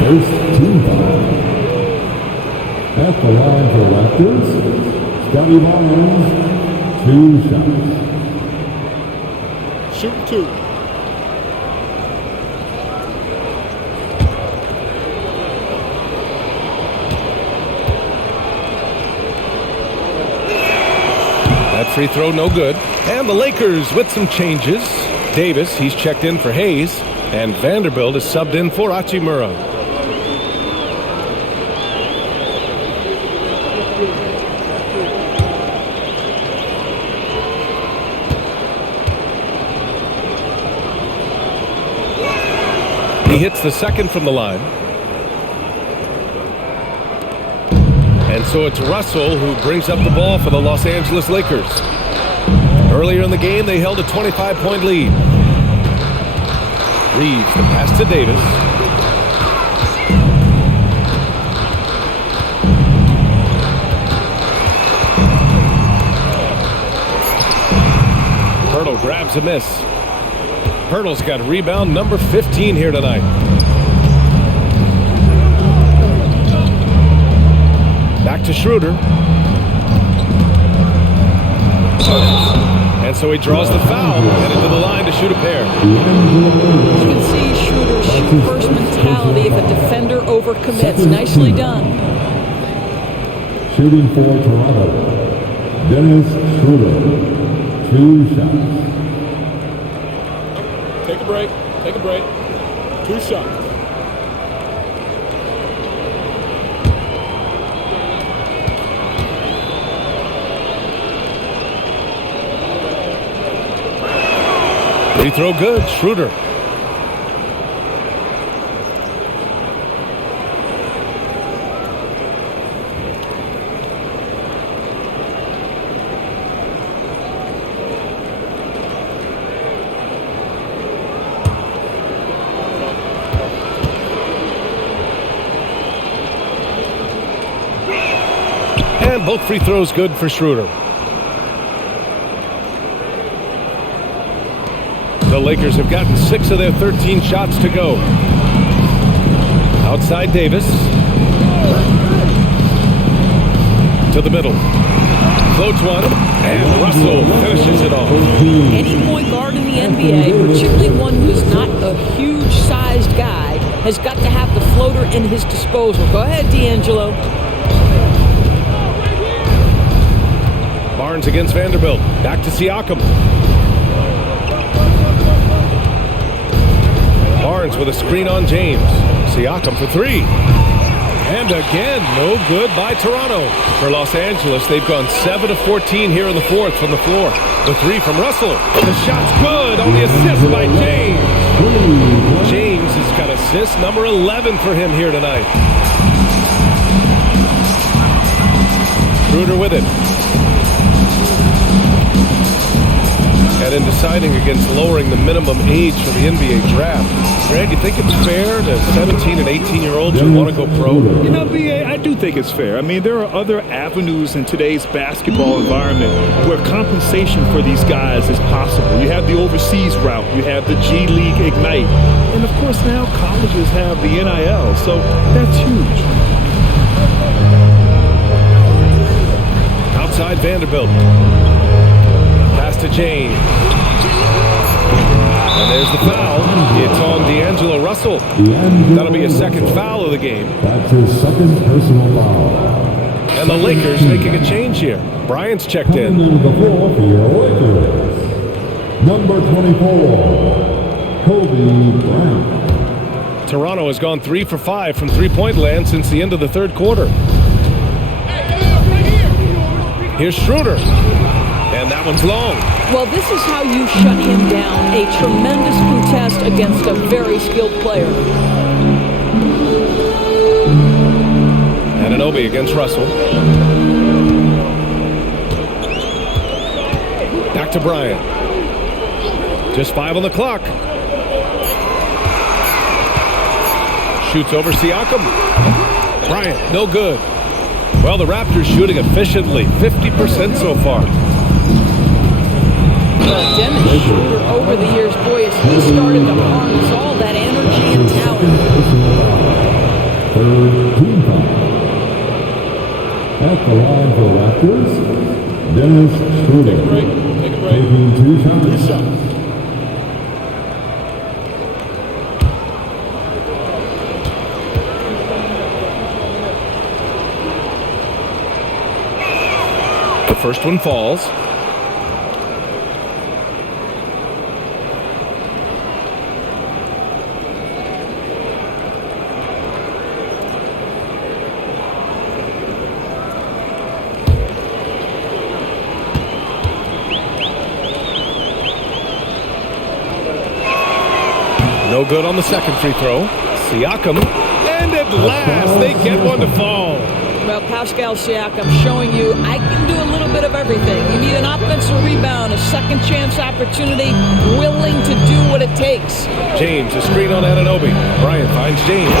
First team foul. At the line for Raptors, Scotty Barnes, 2 shots. Shooting 2. That free throw no good. And the Lakers with some changes. Davis, he's checked in for Hayes. And Vanderbilt is subbed in for Hachimura. He hits the second from the line. And so it's Russell who brings up the ball for the Los Angeles Lakers. Earlier in the game, they held a 25-point lead. Reeves, the pass to Davis. Pirtle grabs a miss. Pirtle's got rebound number 15 here tonight. Back to Schroeder. And so he draws the foul, headed to the line to shoot a pair. You can see Schroeder's shoot-first mentality if a defender overcommits. Nicely done. Shooting for Toronto, Dennis Schroeder, 2 shots. Take a break. Take a break. 2 shots. Free throw good, Schroeder. And both free throws good for Schroeder. The Lakers have gotten 6 of their 13 shots to go. Outside Davis. To the middle. Floats one. And Russell finishes it off. Any point guard in the NBA, particularly one who is not a huge-sized guy, has got to have the floater in his disposal. Go ahead, D'Angelo. Barnes against Vanderbilt. Back to Siakam. Barnes with a screen on James. Siakam for 3. And again, no good by Toronto. For Los Angeles, they've gone 7 of 14 here in the fourth from the floor. The 3 from Russell. The shot's good on the assist by James. James has got assist number 11 for him here tonight. Schroeder with it. And in deciding against lowering the minimum age for the NBA draft, Grant, you think it's fair to 17 and 18-year-olds who want to go pro? You know, BA, I do think it's fair. I mean, there are other avenues in today's basketball environment where compensation for these guys is possible. You have the overseas route. You have the G League Ignite. And, of course, now colleges have the NIL. So that's huge. Outside Vanderbilt. Pass to James. And there's the foul. It's on D'Angelo Russell. That'll be a second foul of the game. That's his second personal foul. And the Lakers making a change here. Bryant's checked Coming in. into the floor for your Lakers, number 24, Kobe Bryant. Toronto has gone 3 for 5 from three-point land since the end of the third quarter. Here's Schroeder. And that one's long. Well, this is how you shut him down. A tremendous contest against a very skilled player. Anunoby against Russell. Back to Bryant. Just 5 on the clock. Shoots over Siakam. Bryant, no good. Well, the Raptors shooting efficiently, 50% so far. Dennis Schroeder over the years, boy, has he started to harness all that energy and talent. Third team foul. At the line for Raptors, Dennis Schroeder. Take a break. Taking 2 shots. 2 shots. The first one falls. No good on the second free throw. Siakam. And at last, they get one to fall. Well, Pascal Siakam showing you I can do a little bit of everything. You need an offensive rebound, a second chance opportunity, willing to do what it takes. James, a screen on Anunoby. Bryant finds James.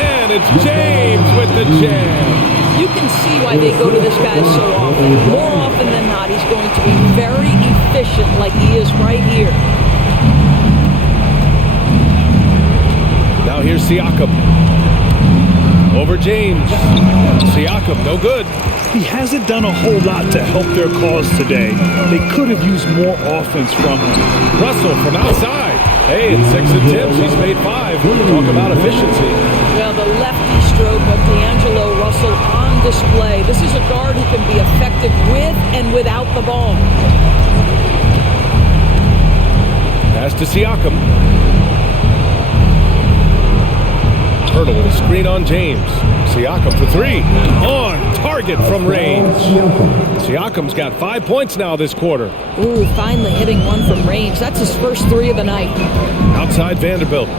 And it's James with the jam. You can see why they go to this guy so often. More often than not, he's going to be very efficient like he is right here. Now here's Siakam. Over James. Siakam, no good. He hasn't done a whole lot to help their cause today. They could have used more offense from him. Russell from outside. Hey, in 6 attempts, he's made 5. Talk about efficiency. Well, the lefty stroke of D'Angelo Russell on display. This is a guard who can be effective with and without the ball. Pass to Siakam. Hurdle with a screen on James. Siakam for 3. On target from range. Siakam's got 5 points now this quarter. Ooh, finally hitting one from range. That's his first 3 of the night. Outside Vanderbilt.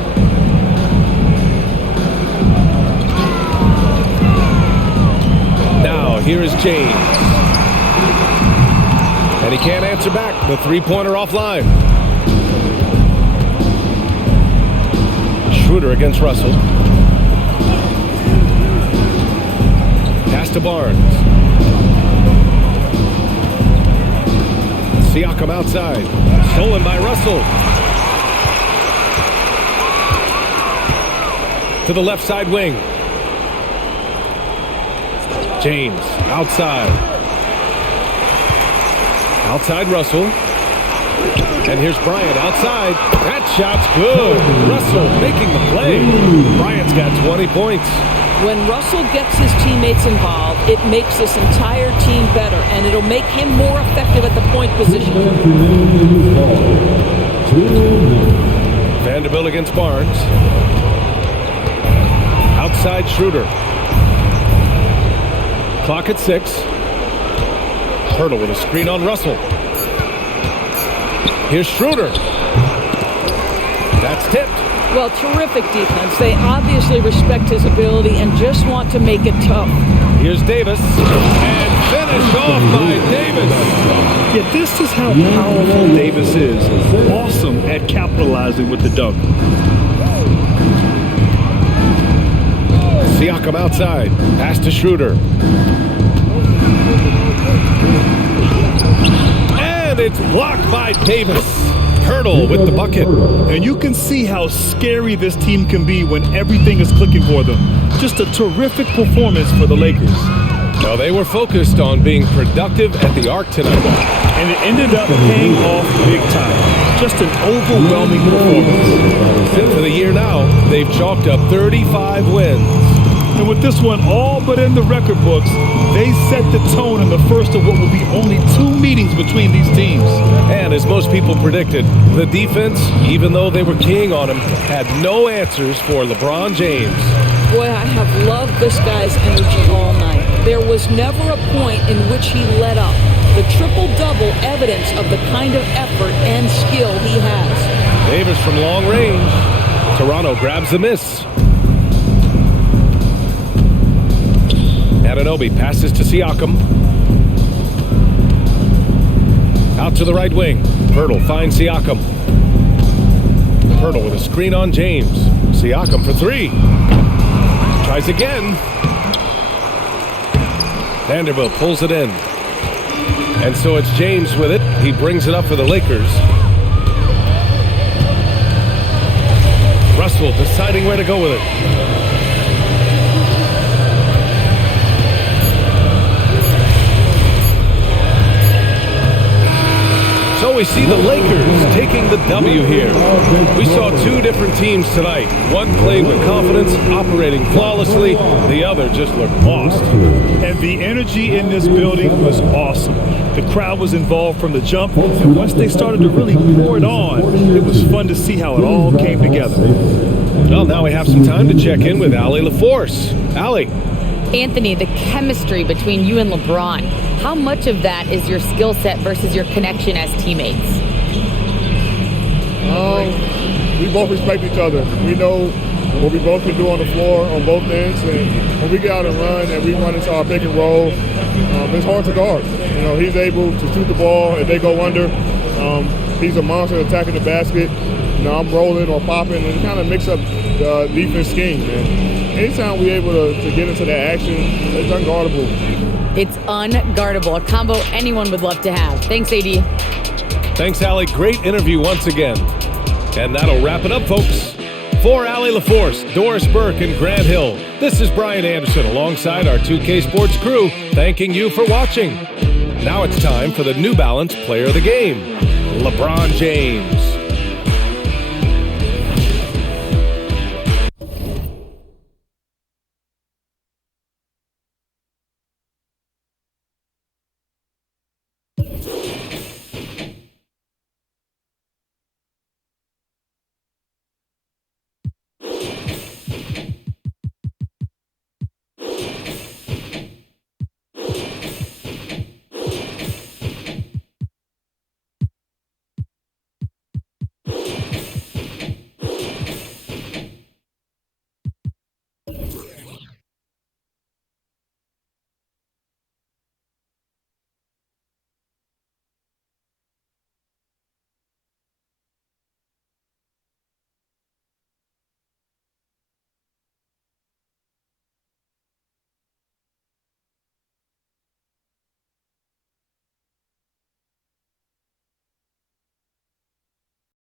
Now here is James. And he can't answer back. The three-pointer offline. Schroeder against Russell. Pass to Barnes. Siakam outside. Stolen by Russell. To the left side wing. James outside. Outside Russell. And here's Bryant outside. That shot's good. Russell making the play. Bryant's got 20 points. When Russell gets his teammates involved, it makes this entire team better, and it'll make him more effective at the point position. Vanderbilt against Barnes. Outside Schroeder. Clock at 6. Hurdle with a screen on Russell. Here's Schroeder. That's tipped. Well, terrific defense. They obviously respect his ability and just want to make it tough. Here's Davis. And finished off by Davis. Yeah, this is how powerful Davis is. Awesome at capitalizing with the dunk. Siakam outside. Pass to Schroeder. And it's blocked by Davis. Hurdle with the bucket. And you can see how scary this team can be when everything is clicking for them. Just a terrific performance for the Lakers. Well, they were focused on being productive at the arc tonight. And it ended up paying off big time. Just an overwhelming performance. And for the year now, they've chalked up 35 wins. And with this one all but in the record books, they set the tone in the first of what will be only 2 meetings between these teams. And as most people predicted, the defense, even though they were keying on him, had no answers for LeBron James. Boy, I have loved this guy's energy all night. There was never a point in which he let up. The triple-double evidence of the kind of effort and skill he has. Davis from long range. Toronto grabs the miss. Anunoby passes to Siakam. Out to the right wing. Pirtle finds Siakam. Pirtle with a screen on James. Siakam for 3. Tries again. Vanderbilt pulls it in. And so it's James with it. He brings it up for the Lakers. Russell deciding where to go with it. So we see the Lakers taking the W here. We saw 2 different teams tonight. One played with confidence, operating flawlessly. The other just looked lost. And the energy in this building was awesome. The crowd was involved from the jump, and once they started to really pour it on, it was fun to see how it all came together. Well, now we have some time to check in with Allie LaForce. Allie. Anthony, the chemistry between you and LeBron, how much of that is your skill set versus your connection as teammates? We both respect each other. We know what we both can do on the floor on both ends, and when we get out and run and we run into our pick and roll, it's hard to guard. You know, he's able to shoot the ball if they go under. He's a monster attacking the basket. You know, I'm rolling or popping and kind of mix up the defense scheme. And anytime we're able to get into that action, it's unguardable. It's unguardable, a combo anyone would love to have. Thanks, AD. Thanks, Allie. Great interview once again. And that'll wrap it up, folks. For Allie LaForce, Doris Burke, and Grant Hill, this is Brian Anderson alongside our 2K Sports crew, thanking you for watching. Now it's time for the New Balance Player of the Game, LeBron James.